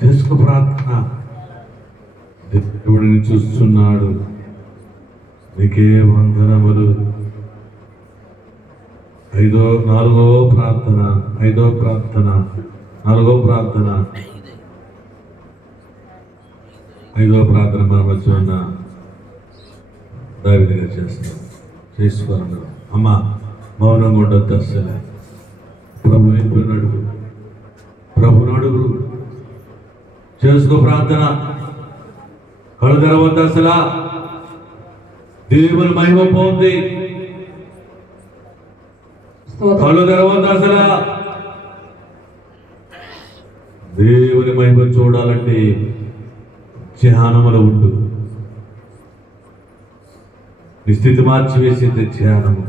చేసుకో ప్రార్థన. దేవుడిని చూస్తున్నాడు. నీకే వందనములు. నాలుగవ ప్రార్థన మన మధ్య ఉన్న దావిదిగా చేస్తాం. చేసుకోను అమ్మా, మౌనంగా ఉండొద్దు అసలు. ప్రభు అయిపోయిన అడుగు, ప్రభుని అడుగు. చేసుకో ప్రార్థన. కళ్ళు తెరవద్దు అసలు. దేవుని మహిమ పోంది. కళ్ళు తెరవద్దు అసలు. దేవుని మహిమ చూడాలంటే ధ్యానములో ఉండు. నీ స్థితి మార్చివేసేది ధ్యానము.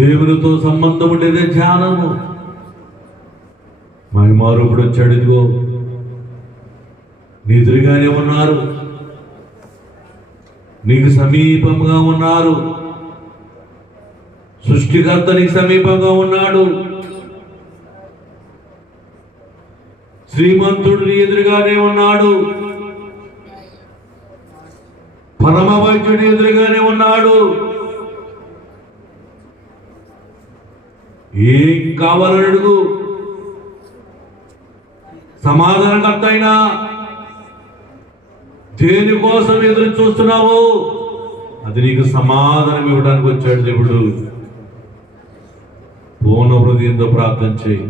దేవునితో సంబంధం ఉండేదే ధ్యానము. మహిమారూపుడు వచ్చాడు. ఇదిగో నీ ఎదురుగానే ఉన్నారు, నీకు సమీపంగా ఉన్నారు. సృష్టికర్త నీకు సమీపంగా ఉన్నాడు. శ్రీమంతుడు నీ ఎదురుగానే ఉన్నాడు. పరమ వైద్యుడు ఎదురుగానే ఉన్నాడు. ఏం కావాలని అడుగు. సమాధానకర్త అయినా దేనికోసం ఎదురు చూస్తున్నావు, అది నీకు సమాధానం ఇవ్వడానికి వచ్చాడు దేవుడు. పూర్ణ హృదయంతో ప్రార్థన చేయి.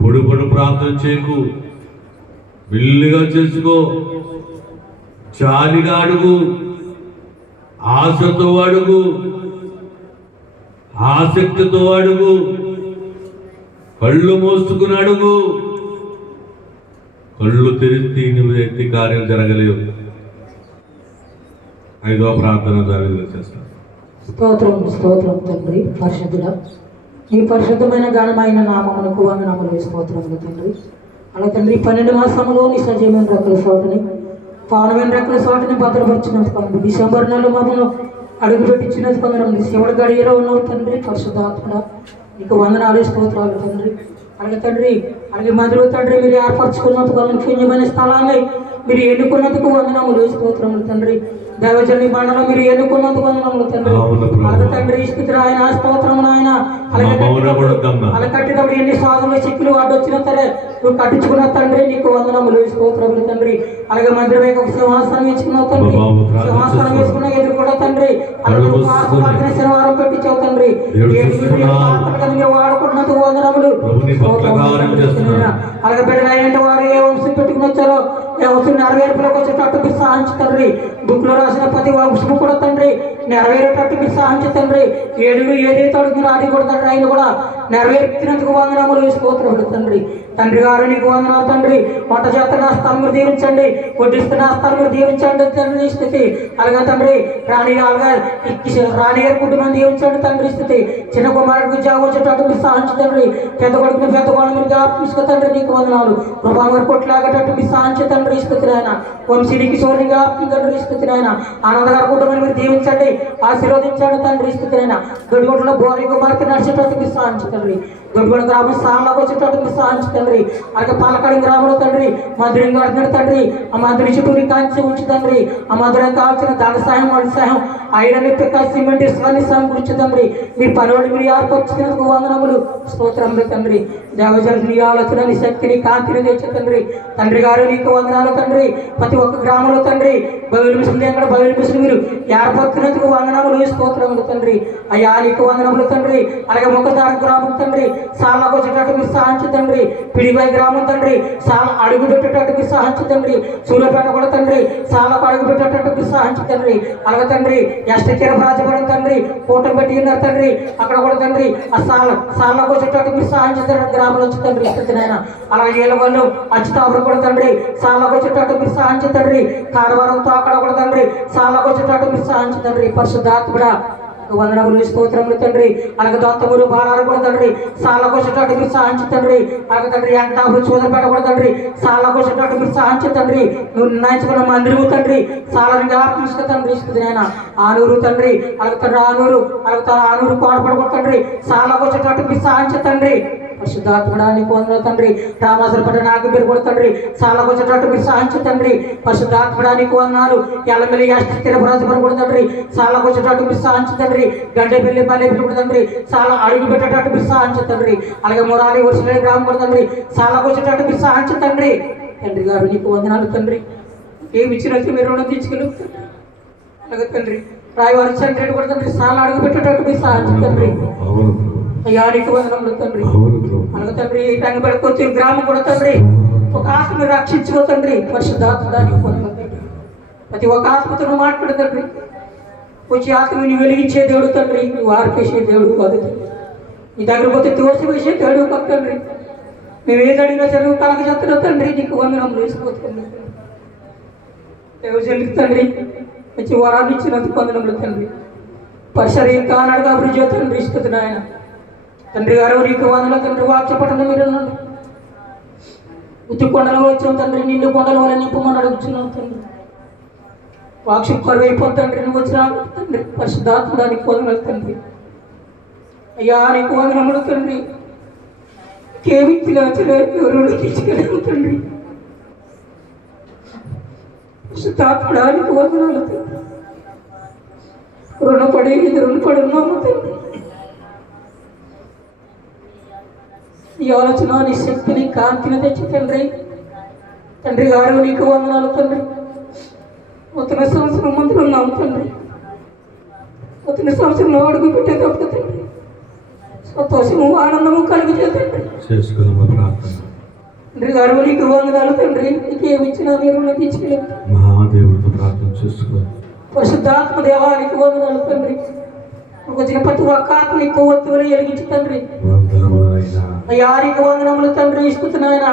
పొడుపడు ప్రార్థన చేయకు. మెల్లిగా చేసుకో. జాలిగా అడుగు. ఆశతో అడుగు. ఆసక్తితో అడుగు. కళ్ళు మూసుకుని అడుగు. కళ్ళు తెరిచి నువ్వు ఎత్తి కార్యం జరగలేవు. ఐదవ ప్రార్థన దావిదిగా చేస్తాను. స్తోత్రం తండ్రి. పరిశుద్ధుడ, నీ పరిశుద్ధమైన ఘనమైన నామమునకు వందనములు. స్తోత్రములు తండ్రి. అలా తండ్రి 12 మాసములో నీ సజీవమైన రెక్కల చోటని, పావనమైన రెక్కల చోటని భద్రపరిచినందుకు వందనాలు. డిసెంబర్ నెలలో మమ్మల్ని అడుగు పెట్టించినందుకు వందనాలు. శివుడు గడియలో ఉన్నావు తండ్రి. పరిశుద్ధాత్మడ నీకు వందనాలు, స్తోత్రాలు తండ్రి. అలాగే తండ్రి, అలాగే మధురు తండ్రి, మీరు ఏర్పరచుకున్నందుకు వందనాలు. పుణ్యమైన స్థలాన్ని మీరు ఎన్నుకున్నందుకు వందనములు, స్తోత్రములు తండ్రి. దైవజని బండలో మీరు ఎన్నుకున్నందుకు వందనములు తండ్రి. అలాగే తండ్రి స్థితి ఆయన స్తోత్రము ఆయన. అలాగే కట్టినప్పుడు ఎన్ని సాధనలు చిక్కులు అడ్డొచ్చినా సరే నువ్వు కట్టించుకున్న తండ్రి, నీకు వందనములు, స్తోత్రములు తండ్రి. అలాగే మందిరం ఒక సింహాసనం వేసుకున్నావు తండ్రి. సింహాసనం వేసుకున్న ఎదురు కూడా తండ్రి. అలాగే శనివారం పెట్టించావు తండ్రి. మీరు వాడుకున్నందుకు వందనములు. అలాగే బిడ్డలైన వారు ఏ వంశం పెట్టుకుని వచ్చారో ఏ వంశం నెరవేర్పులోకి వచ్చేటట్టు మీరు సాధించు తండ్రి. బుక్ లో రాసిన ప్రతి వంశము కూడా తండ్రి నెరవేరేటట్టు మీరు సాధించు తండ్రి. ఏడుగురు ఏదైతే అడుగుతున్నారో అది కూడా తండ్రి ఆయన కూడా నెరవేర్చినందుకు వందనములు, స్తోత్రములు తండ్రి. తండ్రి గారు నీకు వందనాలు తండ్రి. వంట చేస్తున్న స్థలం మీరు దీవించండి, వడ్డిస్తున్న స్థలం మీరు దీవించండి తండ్రి స్థితి. అలాగే తండ్రి రాణి గారి కుటుంబం దీవించండి తండ్రి స్థితి. చిన్న కుమారుడికి జాబ్ వచ్చేటట్టు మీరు సాధించు తండ్రి. పెద్ద కొడుకుని పెద్ద కోణం మీరు జ్ఞాపించుకో తండ్రి, నీకు వందనాలు. ప్రభావం కొట్లాగేటట్టు మీరు సాధించు తండ్రి స్థితి ఆయన. వంశీనికి సోని జ్ఞాపకం తండ్రి స్థితి ఆయన. ఆనంద గారి కుటుంబాన్ని మీరు దీవించండి, ఆశీర్వదించండి తండ్రి స్థితి ఆయన. దొడిగొడ్లో బోరి కుమార్తె నడిచేటట్టు మీరు సాధించు తండ్రి. దొడ్డుగొండ గ్రామం సార్లకు వచ్చేటట్టు మీరు సహాయించు తండ్రి. అలాగే పాలకాడి గ్రామంలో తండ్రి మందిరం కడుతున్నాడు తండ్రి. ఆ మందిరం చుట్టూ కాంచి ఉంచు తండ్రి. ఆ మందిరం కావాల్సిన ధన సాయం వాడి సాయం ఐరన్ పిక్క సిమెంట్ ఇసుకని సమకూర్చు తండ్రి. మీరు పనులు మీరు ఏర్పరచుకున్నందుకు వందనములు స్తోత్రములు తండ్రి. దేవజన నీ ఆలోచన నీ శక్తిని కాంతిని తెచ్చు తండ్రి. తండ్రి గారు నీకు వందనాలు తండ్రి. ప్రతి ఒక్క గ్రామంలో తండ్రి బయలు మిషన్ ఎక్కడ బయలు మిషన్ మీరు ఏర్పడుతున్నందుకు వందనములు స్తోత్రములు తండ్రి. అయ్యా నీకు వందనములు తండ్రి. అలాగే ముఖదార గ్రామం తండ్రి సాలకు వచ్చేటట్టు మీరు సహాయించు తండ్రి. పిడిపై గ్రామం తండ్రి సాల అడుగు పెట్టేటట్టు మీరు సహాయించు తండ్రి. సూర్యపేట కూడా తండ్రి సాలకు అడుగు పెట్టేటట్టు మీరు సహాయించు తండ్రి. అలాగే తండ్రి రాజపురం తండ్రి కూటమి పెట్టి ఉన్నారు తండ్రి. అక్కడ కూడా తండ్రి ఆ సాలకు వచ్చేటట్టు మీరు సహాయించు తండ్రి. గ్రామంలో వచ్చి తండ్రి ఇస్తున్నాయన. అలాగే ఏలవల్లు అచ్యుతాపురం కూడా తండ్రి సాలకు వచ్చేటట్టు మీరు సహాయించు తండ్రి. కారవరంతో అక్కడ కూడా తండ్రి సాలకు వచ్చేటట్టు మీరు సహాయించు తండ్రి. పరిశుద్ధాత్ముడా వందనములు స్తోత్రములు తండ్రి. అలాగే దొంతములు బాలాలు కూడా తండ్రి సాలకు వచ్చేటట్టు మీరు సహాయించు తండ్రి. అలాగే తండ్రి ఎంటాపులు చూదరపేట కూడా తండ్రి సాలకు వచ్చేటట్టు మీరు సహాయించు తండ్రి. నువ్వు నిర్ణయించుకున్న మందిరము తండ్రి సాలని జ్ఞాపకం తండ్రి ఇస్తుంది నాయన. ఆనూరు తండ్రి అలాగే తండ్రి ఆనూరు కోడపడ కూడా తండ్రి సాలకు వచ్చేటట్టు మీరు సహాయించు తండ్రి. పరిశుద్ధాత్మడా నీకు వందనాలు తండ్రి. రామాసరపడ్డ నాకు మీరు కూడా తండ్రి సాలకు వచ్చేటట్టు మీరు సహాయించు తండ్రి. పరిశుద్ధాత్మడా నీకు వందనాలు. ఎల్లమెల్లి స్థిరపురాజపురం కూడా తండ్రి సాలకు వచ్చేటట్టు మీరు సహాయించు తండ్రి. గండెపల్లి పల్లెపల్లి కూడా తండ్రి చాలా అడుగు పెట్టేటట్టు మీరు సహాయించు తండ్రి. అలాగే మురారి వర్షలే గ్రామం కూడా తండ్రి సాలకు వచ్చేటట్టు మీరు సహాయించు తండ్రి. తండ్రి గారు నీకు వందనాలు తండ్రి. ఏమి ఇచ్చినట్టు మీరు రుణం తీసుకెళ్ళి అలాగే తండ్రి రాయవారి చంద్రుడు కూడా తండ్రి చాలా అడుగు పెట్టేటట్టు మీరు సహాయించు తండ్రి. అయ్యా నీకు వందనములు తండ్రి. అలాగే తండ్రి రంగపల్లి కొత్త గ్రామం కూడా తండ్రి ఒక ఆత్మను రక్షించుకో తండ్రి. పరిశుద్ధాత్మడానికి వందనములు తండ్రి. ప్రతి ఒక్క ఆత్మతో మాట్లాడు తండ్రి. వచ్చి ఆత్మని వెలిగించే దేవుడు తండ్రి. నువ్వు ఆర్పేసే దేవుడు కాదు తండ్రి. నీ దగ్గర పోతే దోషి వేసే దేవుడు కాదు తండ్రి. మేము ఏది అడిగినా చదువు కలగ చెప్తున్నా తండ్రి. నీకు వందనములు వేసిపోతుంది దేవజనులకు తండ్రి. మంచి వరాన్ని ఇచ్చినందుకు వందనములు తండ్రి. పరిసర ఇంకా అన్నాడు అభివృద్ధి తండ్రి ఇస్తుంది ఆయన. తండ్రి గారు నీకు వందల తండ్రి వాక్య పట్టణం మీరు ఉత్తి కొండలు వచ్చాం తండ్రి. నిండు కొండల వల్ల నింపమని అడుగుతున్నాం తండ్రి. వాక్యం కరువైపోతుంది తండ్రి. నువ్వు వచ్చినా తండ్రి పరిశుద్ధాత్మడానికి వందనలు తండ్రి. అయ్యా నీకు వందనములు తండ్రి. ఎవరు తీసుకెళ్ళాము తండ్రి. పరిశుద్ధాత్మడానికి వందనాలు తండ్రి. రుణపడి ఉన్నాము తండ్రి. ఈ ఆలోచన నీ శక్తిని కాంతిని తెచ్చి తండ్రి. తండ్రి గారు నీకు వందనాలు తండ్రి. నూతన సంవత్సరం ముందు ఉన్నాము తండ్రి. నూతన సంవత్సరంలో అడుగు పెట్టేటప్పుడు తండ్రి సంతోషము ఆనందము కలిగి తండ్రి. తండ్రి గారు నీకు వందనాలు తండ్రి. నీకు ఏమిచ్చినా మీరు తీసుకెళ్ళి పరిశుద్ధాత్మ దేవానికి వందనాలు తండ్రి. వచ్చిన ప్రతి ఒక్క ఆత్మని కొవ్వొత్తులు వెలిగించి తండ్రి. అయ్యా నీకు వందనములు తండ్రి ఇస్తున్నాయన.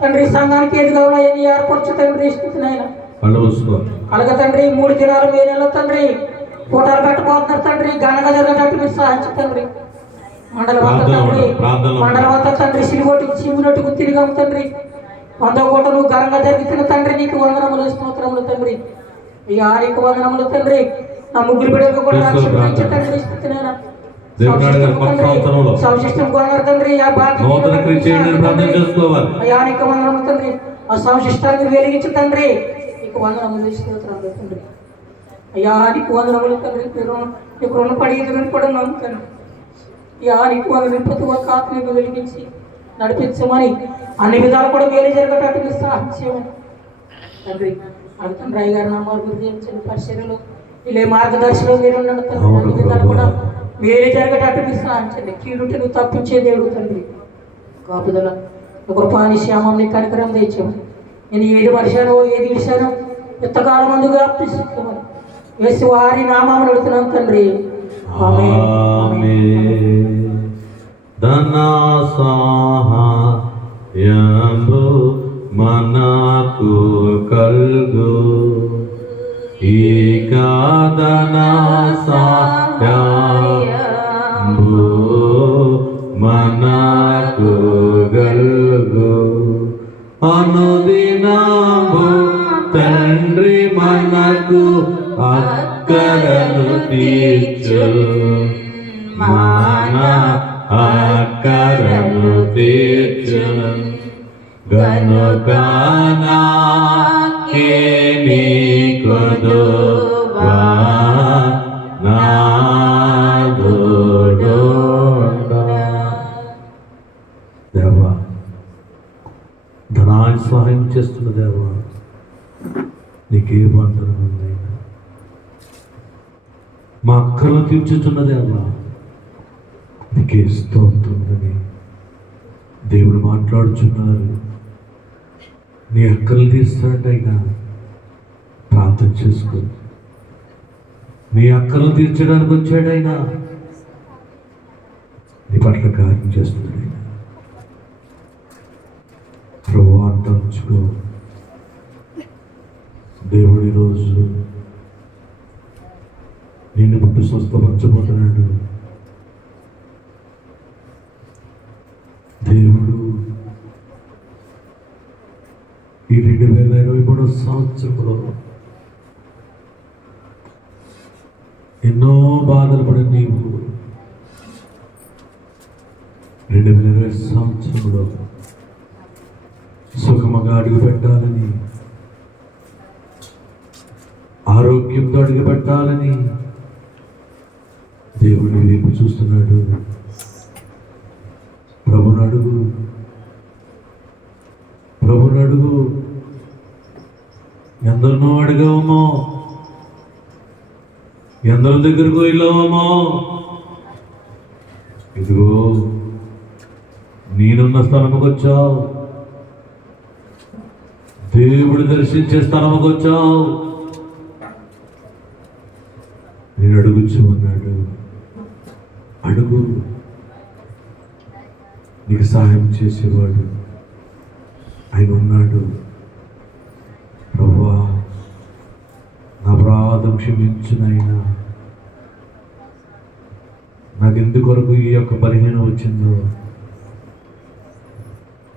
తండ్రి సంఘానికి ఏది కావాలని ఏర్పరచు తండ్రి ఇస్తున్నాయన. అలాగే తండ్రి 3 దినాలు మే నెలలో తండ్రి ఫోటోలు పెట్టబోతున్నారు తండ్రి. ఘనంగా జరిగేటట్టు మీరు సహాయించు తండ్రి. మండలమంతా తండ్రి సిరిగొట్టి చిమ్మినట్టుకు తిరిగాము తండ్రి. 100 కోటలు ఘనంగా జరుగుతున్న తండ్రి నీకు వందనములు స్తోత్రములు తండ్రి. అయ్యా నీకు వందనములు తండ్రి. నా ముగ్గురు బిడ్డలకు కూడా రక్షణ తండ్రి ఇస్తున్నాయన. సంశిష్టం కొన్నారు తండ్రి. అయ్యా నీకు వందనములు తండ్రి. ఆ సంశిష్టాన్ని వెలిగించు తండ్రి. నీకు వందనములు స్తోత్రములు తండ్రి. అయ్యా నీకు వందనములు తండ్రి. నీకు రుణపడి కూడా ఉన్నాము తండ్రి. అయ్యా నీకు వందనములు. ప్రతి ఒక్క ఆత్మీయ వెలిగించి నడిపించమని అన్ని విధాలు కూడా వేరే జరిగేటట్టు మీరు సహాయం తండ్రి. తండ్రి అయ్య గారు నా మార్గం పరిశీలనలో ఇలా మార్గదర్శనం మీరు అన్ని విధాలు కూడా వేరే జరగటట్టు మీరు సహాయించండి. కీడుంటే నువ్వు తప్పించే దేవుడు తండ్రి. కాపుదల ఒక పాని శ్యామని కనికరం తెచ్చాము. నేను ఏది వర్షానో ఏది ఇడిశానో ఎంతకాలం ముందుగా అప్పిస్తున్నాను. వేసి వారి నామాన్ని అడుగుతున్నాం తండ్రి. మనకు కల్గు మనకు గల్గు అనుదినము తండ్రి మనకు అక్కరను తీర్చు మన అక్కరను తీర్చు గనుక నాకేమీ కొదువా నాదుడుండా. దేవా, ధనాన్ని సహాయం చేస్తున్న దేవా, నీకే బంధనం ఉందైనా. మా అక్కలను తీర్చుచున్న దేవా, నీకే స్తోత్రమని దేవుడు మాట్లాడుచున్నారు. నీ అక్కలు తీర్చాడైనా ప్రార్థన చేసుకో. నీ అక్కలు తీర్చడానికి వచ్చాడైనా నీ పట్ల కార్యం చేస్తున్నాడైనా. ప్రభు అంతరించుకో. దేవుడు ఈరోజు నిన్ను పుట్టి స్వస్థపరచబోతున్నాడు. దేవుడు ఈ 2023 సంవత్సరంలో ఎన్నో బాధలు పడి నీవు 2020 సంవత్సరంలో సుఖముగా అడుగు పెట్టాలని, ఆరోగ్యంతో అడుగు పెట్టాలని దేవుడి వైపు చూస్తున్నాడు. ప్రభుని అడుగు, ప్రభుని అడుగు. ఎందరినో అడిగామో, ఎందరి దగ్గరకు వెళ్ళామో, ఇదిగో నేనున్న స్థలముకు వచ్చావు, దేవుడు దర్శించే స్థలముకు వచ్చావు. నేను అడుగుచు ఉన్నాడు. అడుగు, నీకు సహాయం చేసేవాడు ఆయన ఉన్నాడు. ప్రభువా, నా అపరాధం క్షమించునైనా. నాకెందుకొరకు ఈ యొక్క బలహీనం వచ్చిందో,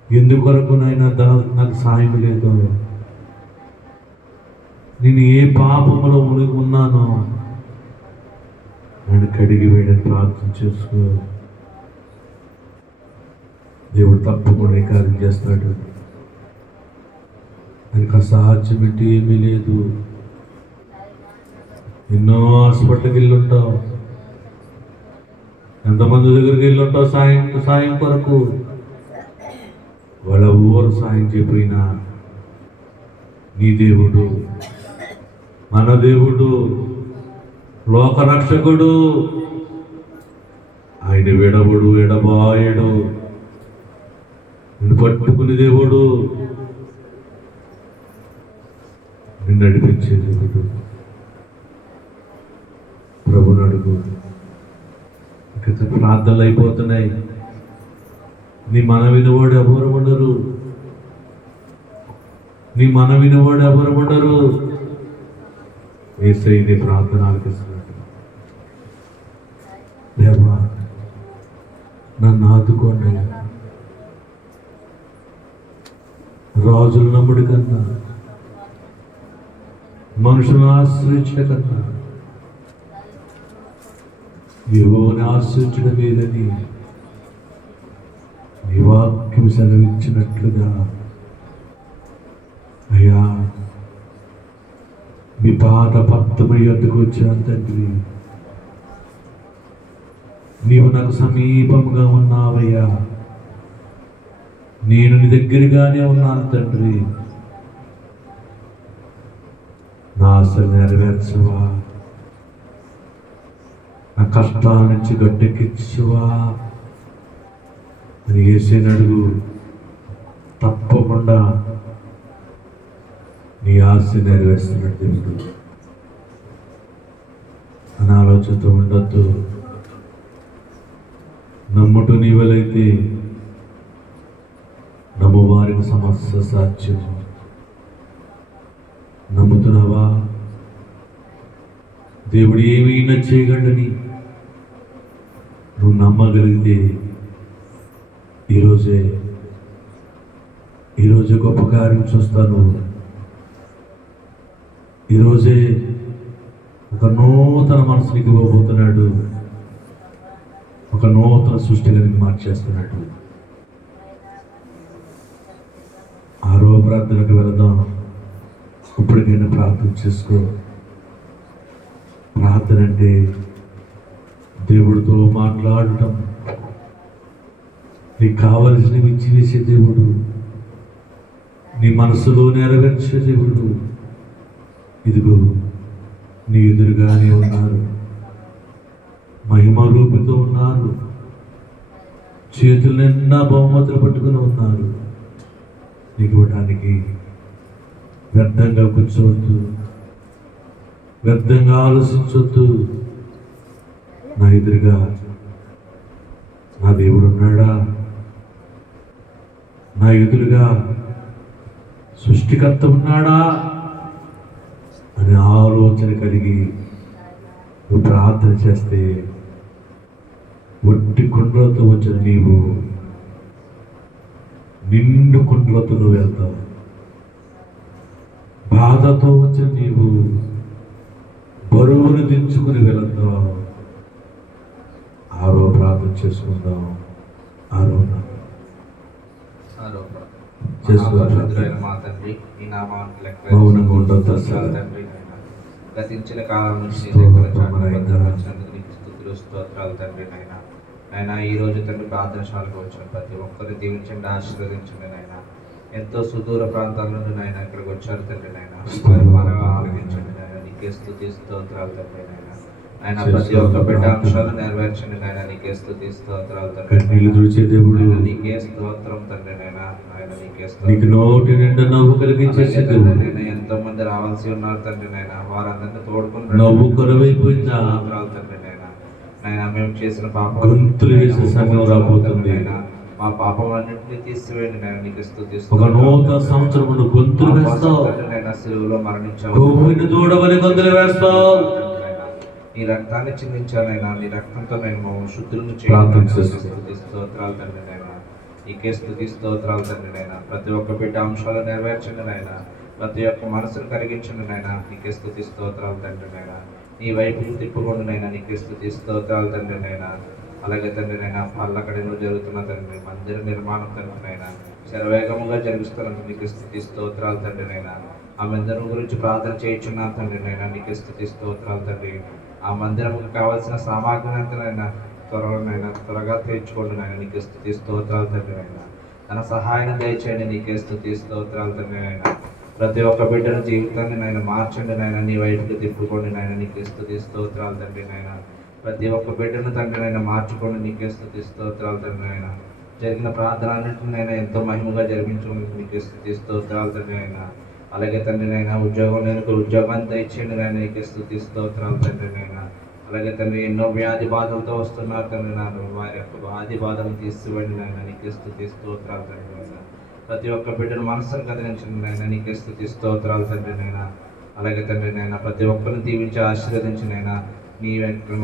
ఎందుకొరకు నైనా నాకు సహాయం లేదు. నేను ఏ పాపములో మునిగి ఉన్నానో నన్ను కడిగి వేయడానికి ప్రార్థన చేసుకో. దేవుడు తప్పకుండా కార్యం చేస్తాడు. ఆయనకు అసాధ్యం ఏంటి ఏమీ లేదు. ఎన్నో హాస్పిటల్కి వెళ్ళి ఉంటావు, ఎంతమంది దగ్గరికి వెళ్ళి ఉంటావు సాయం కొరకు. వాళ్ళ ఊరు సాయం చేయపోయినా నీ దేవుడు, మన దేవుడు, లోకరక్షకుడు, ఆయన విడబడు ఎడబాయడు. నిన్ను పట్టుకుని దేవుడు, నిన్ను నడిపించే దేవుడు. ప్రభుని అడుగు. ఇక ప్రార్థనలు అయిపోతున్నాయి. నీ మన వినవాడు ఎవరు ఉండరు, నీ మన వినవాడు ఎవరు ఉండరు. యేసయ్య నీ ప్రార్థన ఆలకిస్తున్నాడు. దేవా, నన్ను ఆదుకోండి. రాజుల నమ్ముడి కన్నా, మనుషులను ఆశ్రయించడం కన్నా యెహోవాను ఆశ్రయించడం లేదని నీ వాక్యం సెలవిచ్చినట్లుగా అయ్యా, మీ పాద పద్మై వద్దకు వచ్చాను తండ్రి. నీవు నాకు సమీపంగా ఉన్నావయ్యా. నేను నీ దగ్గరగానే ఉన్నాను తండ్రి. నా ఆశలు నెరవేర్చవా, నా కష్టాల నుంచి గట్టెక్కించవా అని యేసయ్యను అడుగు. తప్పకుండా నీ ఆశ నెరవేరుస్తున్నాడు దేవుడు. అని ఆలోచనతో ఉండొద్దు. నమ్ముటు నీవలైతే నమ్మువారికి సమస్య సాధ్యం. నమ్ముతున్నావా? దేవుడు ఏమైనా చేయగలడని నువ్వు నమ్మగలిగితే ఈరోజే గొప్ప కార్యం చూస్తాను. ఈరోజే ఒక నూతన మనసునికి ఇవ్వబోతున్నాడు. ఒక నూతన సృష్టిగా మార్చేస్తున్నాడు. 6వ ప్రార్థనకు వెళదాం. ఇప్పటికైనా ప్రార్థన చేసుకో. ప్రార్థన అంటే దేవుడితో మాట్లాడటం, నీకు కావలసినవి ఇచ్చివేసే దేవుడు, నీ మనసులో నెరవేర్చే దేవుడు. ఇదిగో నీ ఎదురుగానే ఉన్నారు, మహిమ రూపంతో ఉన్నారు, చేతులు నిండా బహుమతులు పట్టుకుని ఉన్నారు. నీకు ఇవ్వడానికి వ్యర్థంగా కూర్చోవద్దు, వ్యర్థంగా ఆలోచించవద్దు. నా ఎదురుగా నా దేవుడు ఉన్నాడా, నా ఎదురుగా సృష్టికర్త ఉన్నాడా అనే ఆలోచన కలిగి నువ్వు ప్రార్థన చేస్తే ఒట్టి కుండ్రతో వచ్చిన నీవు నిండు కుండ్రతో నువ్వు వెళ్తావు. బాధతో వచ్చిన నీవు బరువును దించుకుని వెళతావు. 6వ ప్రార్థన చేసుకుందాం. 6వ మహాపరిశుద్ధుడైన మా తండ్రి, ఈ నామానికి లెక్క మౌనంగా ఉండొద్దు. తండ్రి, గతించిన కాలం నుంచి భద్రపరిచినందుకు నీకు స్తుతులు స్తోత్రాలు తండ్రి. నాయనా ఈ రోజు తండ్రి ప్రార్థనశాలకు వచ్చిన ప్రతి ఒక్కరిని దీవించండి, ఆశీర్వదించండి నాయన. ఎంతో సుదూర ప్రాంతాల నుండి నాయన ఇక్కడికి వచ్చారు తండ్రి. నాయన వారి బాగా ఆరోగించండి నాయన. నీకే స్తుతి స్తోత్రాలు తండ్రి. ఆయన ప్రతి ఒక్క బిడ్డ అంశాలు నెరవేర్చండి నాయన. నీకే స్తుతి స్తోత్రాలు తండ్రి. నీకే స్తోత్రం తండ్రి. ఆయన నీకే నీకు నోటి నిండా నవ్వు కలిగించే దేవుడు. ఎంతో మంది రావాల్సి ఉన్నారు తండ్రి. వారందరినీ తోడుకుని నవ్వు కొరవైపోయిందా తండ్రి. నాయన మేము చేసిన పాపం గొంతులు వేసే సమయం రాబోతుంది. మా పాపములన్నింటినీ తీసివేయండి నాయన. నీకు స్తుతి ఒక నూతన సంవత్సరం గొంతులు వేస్తావు. శిలువలో మరణించావు, గోవుని దూడవని గొంతులు వేస్తావు. నీ రక్తాన్ని చిందించానైనా, నీ రక్తంతో నేను శుద్ధులను స్తుతి స్తోత్రాలు తండ్రి. నీకే స్తుతి స్తోత్రాలు తండ్రి. ప్రతి ఒక్క బిడ్డ అంశాలు నెరవేర్చండి నాయన. ప్రతి ఒక్క మనసును కరిగించండి నాయన. నీకే స్తుతి స్తోత్రాలు తండ్రి. నీ వైపుకు తిప్పుకోండి నాయన. నీకే స్తుతి స్తోత్రాలు తండ్రి. అలాగే తండ్రి పల్లకడిలో జరుగుతున్న తండ్రి మందిర నిర్మాణం తండ్రి శరవేగముగా జరిగిస్తున్నందుకు నీకు స్తుతి స్తోత్రాలు తండ్రి. ఆ మందిరం గురించి ప్రార్థన చేయించున్నాను తండ్రి. నీకు స్తుతి స్తోత్రాలు తండ్రి. ఆ మందిరంకి కావాల్సిన సామాగ్రిని అంతా త్వరగా తెచ్చుకోండి నాయన. నీకు స్తుతి స్తోత్రాలు తండ్రి. తన సహాయాన్ని దయచేయండి. నీకే స్తుతి స్తోత్రాలు తండ్రి. ప్రతి ఒక్క బిడ్డల జీవితాన్ని మార్చండి నాయన. నీ వైపుకి తిప్పుకోండి నాయన. నీకే స్తుతి స్తోత్రాలు తండ్రి. ప్రతి ఒక్క బిడ్డను తండ్రి మార్చుకోండి. నీకే స్తుతి స్తోత్రాలు తండ్రి. జరిగిన ప్రార్థన అన్నింటిని ఎంతో మహిమగా జరిపించుకోండి. నీకే స్తుతి స్తోత్రాలు తండ్రి. అలాగే తండ్రి ఉద్యోగం లేని ఉద్యోగాన్ని దయచేయండి నాయన. నీకే స్తుతి స్తోత్రాలు తండ్రి. అలాగే తండ్రి ఎన్నో వ్యాధి బాధలతో వస్తున్నారు తండ్రి. వారి యొక్క వ్యాధి బాధలను తీసివ్వండి నాయన. నీకే స్తుతి స్తోత్రాలు తండ్రి. ప్రతి ఒక్క బిడ్డను మనసును కదిలించండి నాయన. నీకే స్తుతి స్తోత్రాలు తండ్రి. అలాగే తండ్రి ప్రతి ఒక్కరిని దీవించి ఆశీర్వదించి నీ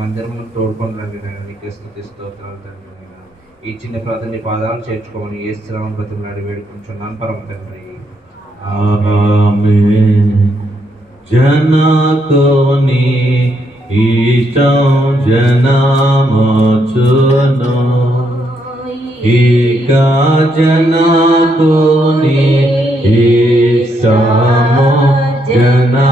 మందిరమును తోడుకొని రండి నాయన. నీకే స్తుతి స్తోత్రాలు తండ్రి. ఈ చిన్న ప్రార్థన నీ పాదాలు చేర్చుకోమని యేసునామమున బ్రతిమలాడి వేడుకుంటున్నాను పరమ తండ్రి. ఆమేన్. జనకుని ఇష్టం జనమచును, ఇక జనకుని ఇష్టము జనమచును.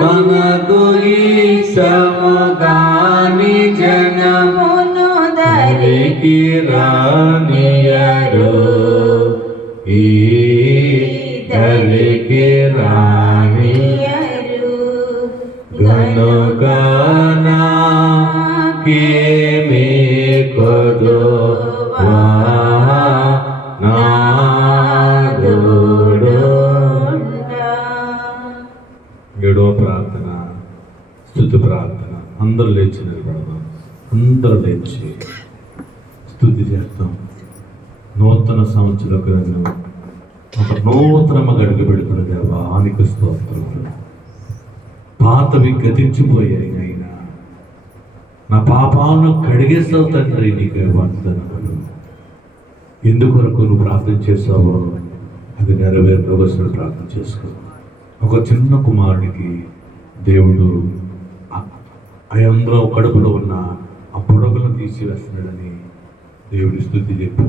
తనకు ఇష్టము గాని జనమును దరికి రానియరు, ఈ దరికి రానియరు. గనుక నాకేమి కొదువా నాదుడుండా. 7వ ప్రార్థన స్తుతి ప్రార్థన. అందరూ లేచి నిలబడదాం. అందరూ లేచి స్తుతి చేద్దాం. నూతన సంవత్సరం ఒక నూతనముగా అడుగు పెడుతున్న దేవానికి స్తోత్రములు. పాతవి గతించిపోయాయి అయినా నా పాపాలను కడిగేస్తావు తండ్రి. నీకు వందనములు. ఎందుకొరకు నువ్వు ప్రార్థన చేస్తావో అది నెరవేరు కోసం ప్రార్థన చేసుకో. ఒక చిన్న కుమారుడికి దేవుడు అయంలో కడుపులో ఉన్న ఆ పొడవులను తీసివేస్తున్నాడని దేవుడి స్తుతి చెప్పు.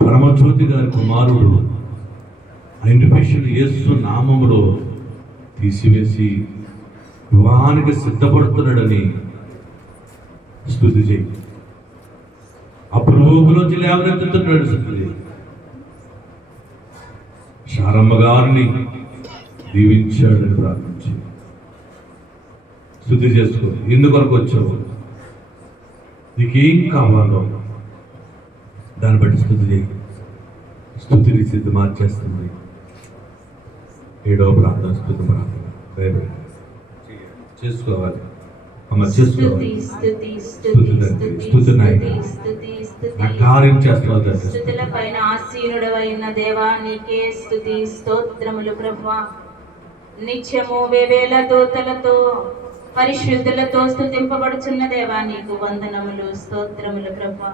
పరమజ్యోతి గారి కుమారుడు యేసు నామములో తీసివేసి వివాహానికి సిద్ధపడుతున్నాడని స్తుతి చేయి. అప్రభులోంచి లేవనెత్తుతున్నాడు స్తుతి చేయి. శారమ్మ గారిని దీవించాడని ప్రార్థించి స్తుతి చేసుకో. ఎందుకొరకు వచ్చావు, నీకేం కావాలో దాన్ని బట్టి స్తుతి చేయి. స్తుతిని స్థితి మార్చేస్తుంది. 7వ ప్రార్థన స్తుతి ప్రార్థన చేసుకోవాలి. అమ్మ చేసుకోవాలి. స్తుతి నాయన నా కార్యం చేస్తావు తండ్రి. స్తుతుల పైన ఆసీనుడవైన దేవా నీకే స్తుతి స్తోత్రములు ప్రభువా. నిత్యము వేవేల దూతలతో పరిశుద్ధులతో స్తుతింపబడుచున్న దేవా నీకు వందనములు స్తోత్రములు ప్రభువా.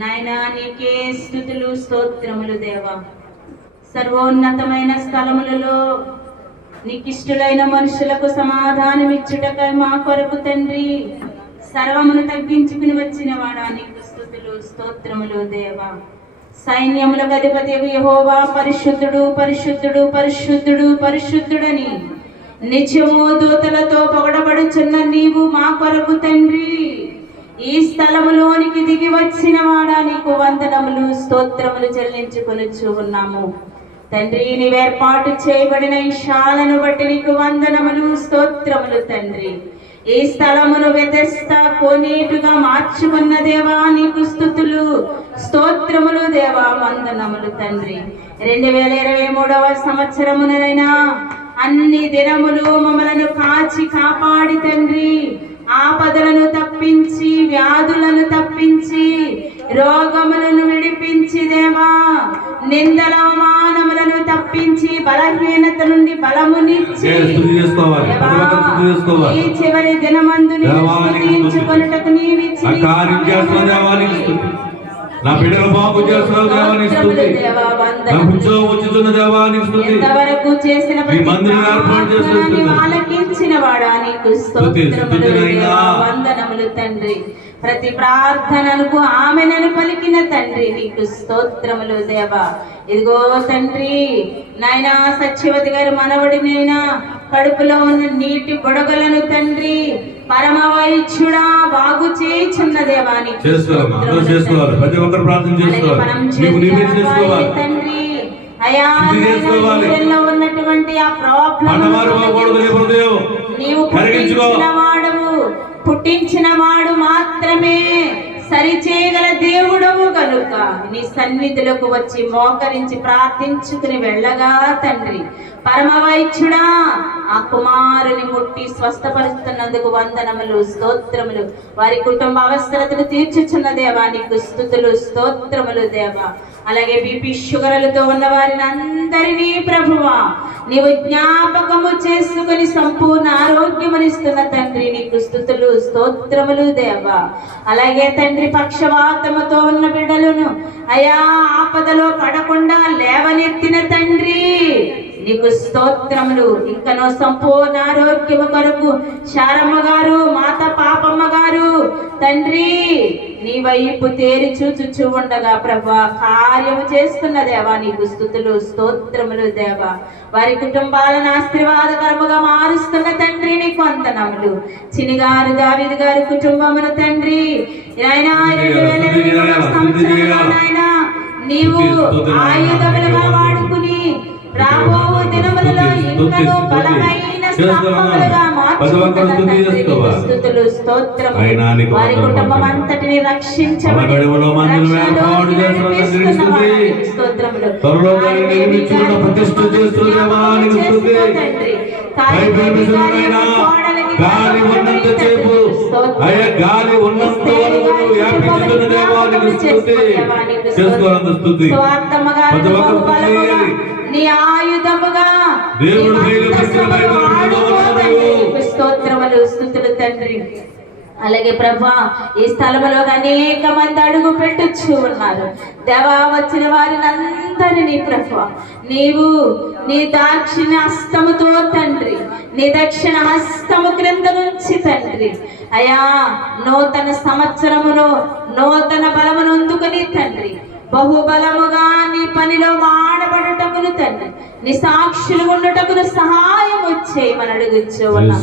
నాయనా నీకే స్తుతులు స్తోత్రములు దేవా. సర్వోన్నతమైన స్థలములలో నీకిష్టులైన మనుషులకు సమాధానమిచ్చుటకై మా కొరకు తండ్రి సర్వమును తగ్గించుకుని వచ్చిన వాడా నీకు స్తుతులు స్తోత్రములు దేవా. సైన్యములకు అధిపతి యెహోవా పరిశుద్ధుడు పరిశుద్ధుడు పరిశుద్ధుడు పరిశుద్ధుడని నిత్యము దూతలతో పొగడబడుచున్న నీవు మా కొరకు తండ్రి ఈ స్థలములోనికి దిగి వచ్చిన వాడా నీకు వందనములు స్తోత్రములు చెల్లించుకొనుచు ఉన్నాము తండ్రి. నీవేర్పాటు చేయబడిన ఈ శాలను బట్టి నీకు వందనములు స్తోత్రములు తండ్రి. ఈ స్థలమును వ్యతస్థ కోనేటుగా మార్చుకున్న దేవా నీకు స్తుతులు స్తోత్రములు దేవా వందనములు తండ్రి. 2023వ సంవత్సరమునైనా అన్ని దినములు మమ్మలను కాచి కాపాడి తండ్రి ఆపదలను తప్పించి వ్యాధులను తప్పించి రోగములను విడిపించి దేవా నిందల అవమానములను తప్పించి బలహీనత నుండి బలమునిచ్చి ఈ చివరి దినమందు స్తుతించుకొనుటకు నా బిడ్డలు బాగు చేస్తున్నావు దేవానికి స్తుతి. నా ఉద్యోగం వచ్చుతున్న దేవానికి స్తుతి. ఇంతవరకు చేసిన ఆలకించిన వాడా నీకు స్తోత్రములు వందనములు తండ్రి. ప్రతి ప్రార్థనలకు ఆమెనను పలికిన తండ్రి నీకు స్తోత్రములు దేవా. ఇదిగో తండ్రి నాయనా సత్యవతి గారి మనవడినైనా కడుపులో ఉన్న నీటి బుడగలను తండ్రి పరమ వైద్యుడా బాగు చేయుచున్న దేవా నీకు తండ్రి. అయా ఉన్నటువంటి ఆ ప్రాబ్లం నీవు పుట్టించిన వాడు మాత్రమే సరిచేయగల దేవుడవు కనుక నీ సన్నిధులకు వచ్చి మోకరించి ప్రార్థించుకుని వెళ్ళగా తండ్రి పరమ వైద్యుడా ఆ కుమారుని ముట్టి స్వస్థపరుస్తున్నందుకు వందనములు స్తోత్రములు. వారి కుటుంబ అవసరతను తీర్చుచున్న దేవా నీకు స్తుతులు స్తోత్రములు దేవా. అలాగే బీపీ షుగర్లతో ఉన్న వారిని అందరినీ ప్రభువా నీవు జ్ఞాపకము చేసుకుని సంపూర్ణ ఆరోగ్యమునిస్తున్న తండ్రి నీకు స్తుతులు స్తోత్రములు దేవా. అలాగే తండ్రి పక్షవాతముతో ఉన్న బిడ్డలను అయా ఆపదలో పడకుండా లేవనెత్తిన తండ్రి నీకు స్తోత్రములు. ఇంకనో సంపూర్ణ ఆరోగ్యము కొరకు శారమ్మ గారు మాత పాపమ్మ గారు తండ్రి నీ వైపు తేరి చూచుచూ ఉండగా ప్రభా కార్యము చేస్తున్న దేవా నీకు స్తుతులు స్తోత్రములు దేవా. వారి కుటుంబాలను ఆశీర్వాదకరముగా మారుస్తున్న తండ్రి నీకు వందనములు. చినిగారు దావీదు గారి కుటుంబమును తండ్రి నాయనా 2023వ సంవత్సరంలో నాయనా నీవు ఆయుధములుగా వాడుకుని రాబో దినములలో ఇంకనూ బలమైన స్తంభములుగా మార్చుకున్న స్తుతులు స్తోత్రములు. వారి కుటుంబం అంతటిని రక్షించబడి నీ ఆయుధముగా స్తోత్రములు స్తుతులు తండ్రి. అలాగే ప్రభా ఈ స్థలంలో అనేక మంది అడుగు పెట్టొచ్చు ఉన్నారు దేవా. వచ్చిన వారిని అందరినీ ప్రభా నీవు నీ దాక్షిణ హస్తముతో తండ్రి, నీ దక్షిణ హస్తము క్రింద నుంచి తండ్రి అయా నూతన సంవత్సరములో నూతన బలమును అందుకుని తండ్రి బహుబలముగా నీ పనిలో వాడబడటకును తండ్రి నీ సాక్షులు ఉండటకును సహాయం చేయమని అడుగుచ్చు ఉన్నాం.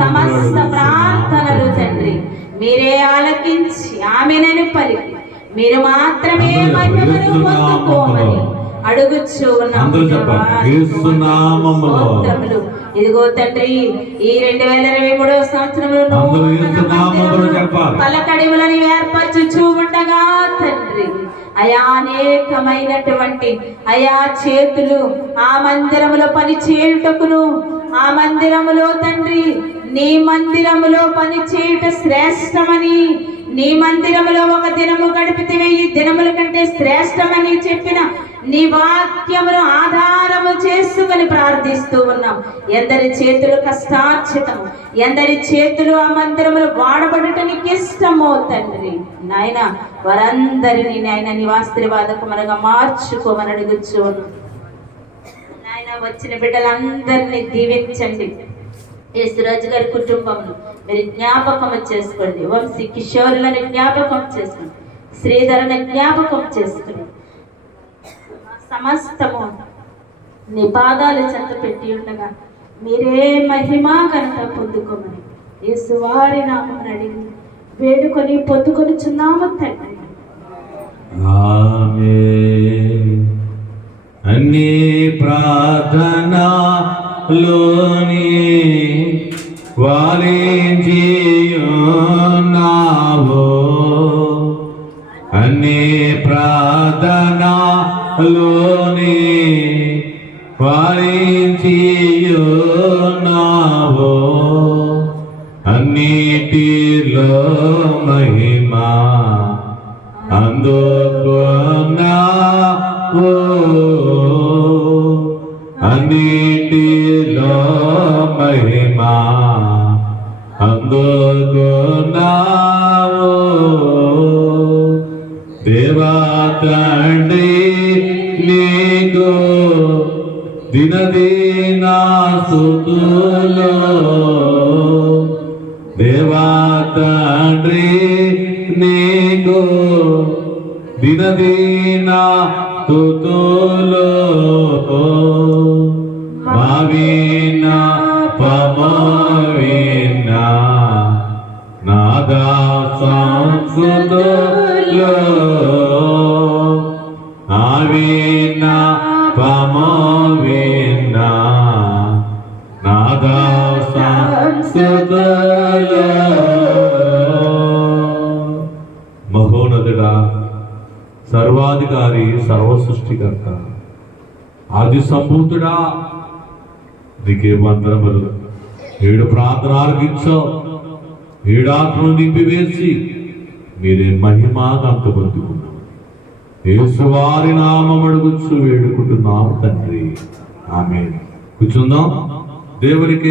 సమస్త ప్రార్థనలు తండ్రి మీరే ఆలకించి ఆమెనని పలికి మీరు మాత్రమే మహిమను పొందుకోమని అడుగుచ్చు ఉన్నాం. ఇదిగో తండ్రి ఈ 2023 సంవత్సరంలో పలకడివులను ఏర్పరచుచూ ఉండగా తండ్రి అయా అనేకమైనటువంటి అయా చేతులు ఆ మందిరములో పని చేయుటకును, ఆ మందిరములో తండ్రి నీ మందిరములో పని చేయుట శ్రేష్టమని, నీ మందిరములో ఒక దినము గడిపితే 1000 దినముల కంటే శ్రేష్టమని చెప్పిన నీ వాక్యమును ఆధారము చేసుకుని ప్రార్థిస్తూ ఉన్నాం. ఎందరి చేతులు కష్టార్జితము, ఎందరి చేతులు ఆ మందిరములు వాడబడటానికి ఇష్టమో తండ్రి నాయన వారందరినీ నాయన నీ ఆశీర్వాదకముగా మార్చుకోమని అడుగుచ్చు నాయన. వచ్చిన బిడ్డలందరినీ దీవించండి. యేసురాజు గారి కుటుంబంలో మీరు జ్ఞాపకం చేసుకోండి. వంశీ కిషోరులను జ్ఞాపకం చేసుకోండి. శ్రీధరను జ్ఞాపకం చేసుకోండి. సమస్తము నీ పాదాలు చెంత పెట్టి ఉండగా మీరే మహిమా ఘనత పొందుకోమని యేసు వారి నామమున అడిగి వేడుకొని పొందుకొనిచున్నాము తండ్రి. ఆమేన్. అన్ని ప్రార్థనలోని వాలించియున్నావు, అన్ని ప్రార్థనలోని వాలించియున్నావు, అన్నిటిలో మహిమా అందుకున్నావు, అన్నిటిలో మహిమా అందుకున్నావు. దేవా తండ్రి నీకు దినదినా స్తుతులు, దేవా తండ్రి నీకు దినదినా స్తుతులు, మావినా పమవినా నాదా సంస్కృతులు, ఆవినా పమవినా నాదా సంస్కృతులు. మహోన్నతుడా, సర్వాధికారి, సర్వ సృష్టికర్త, ఆది సంభూతుడా, నీకే వందనములు. 7 ప్రార్థనలు ఆలకించావు, 7 ఆత్మలు నింపివేసి మీరే మహిమాగంత పొందుకున్నావు. యేసువారి నామం అడుగుచు వేడుకుంటున్నాము తండ్రి. ఆమేన్. కూర్చుందాం. దేవునికి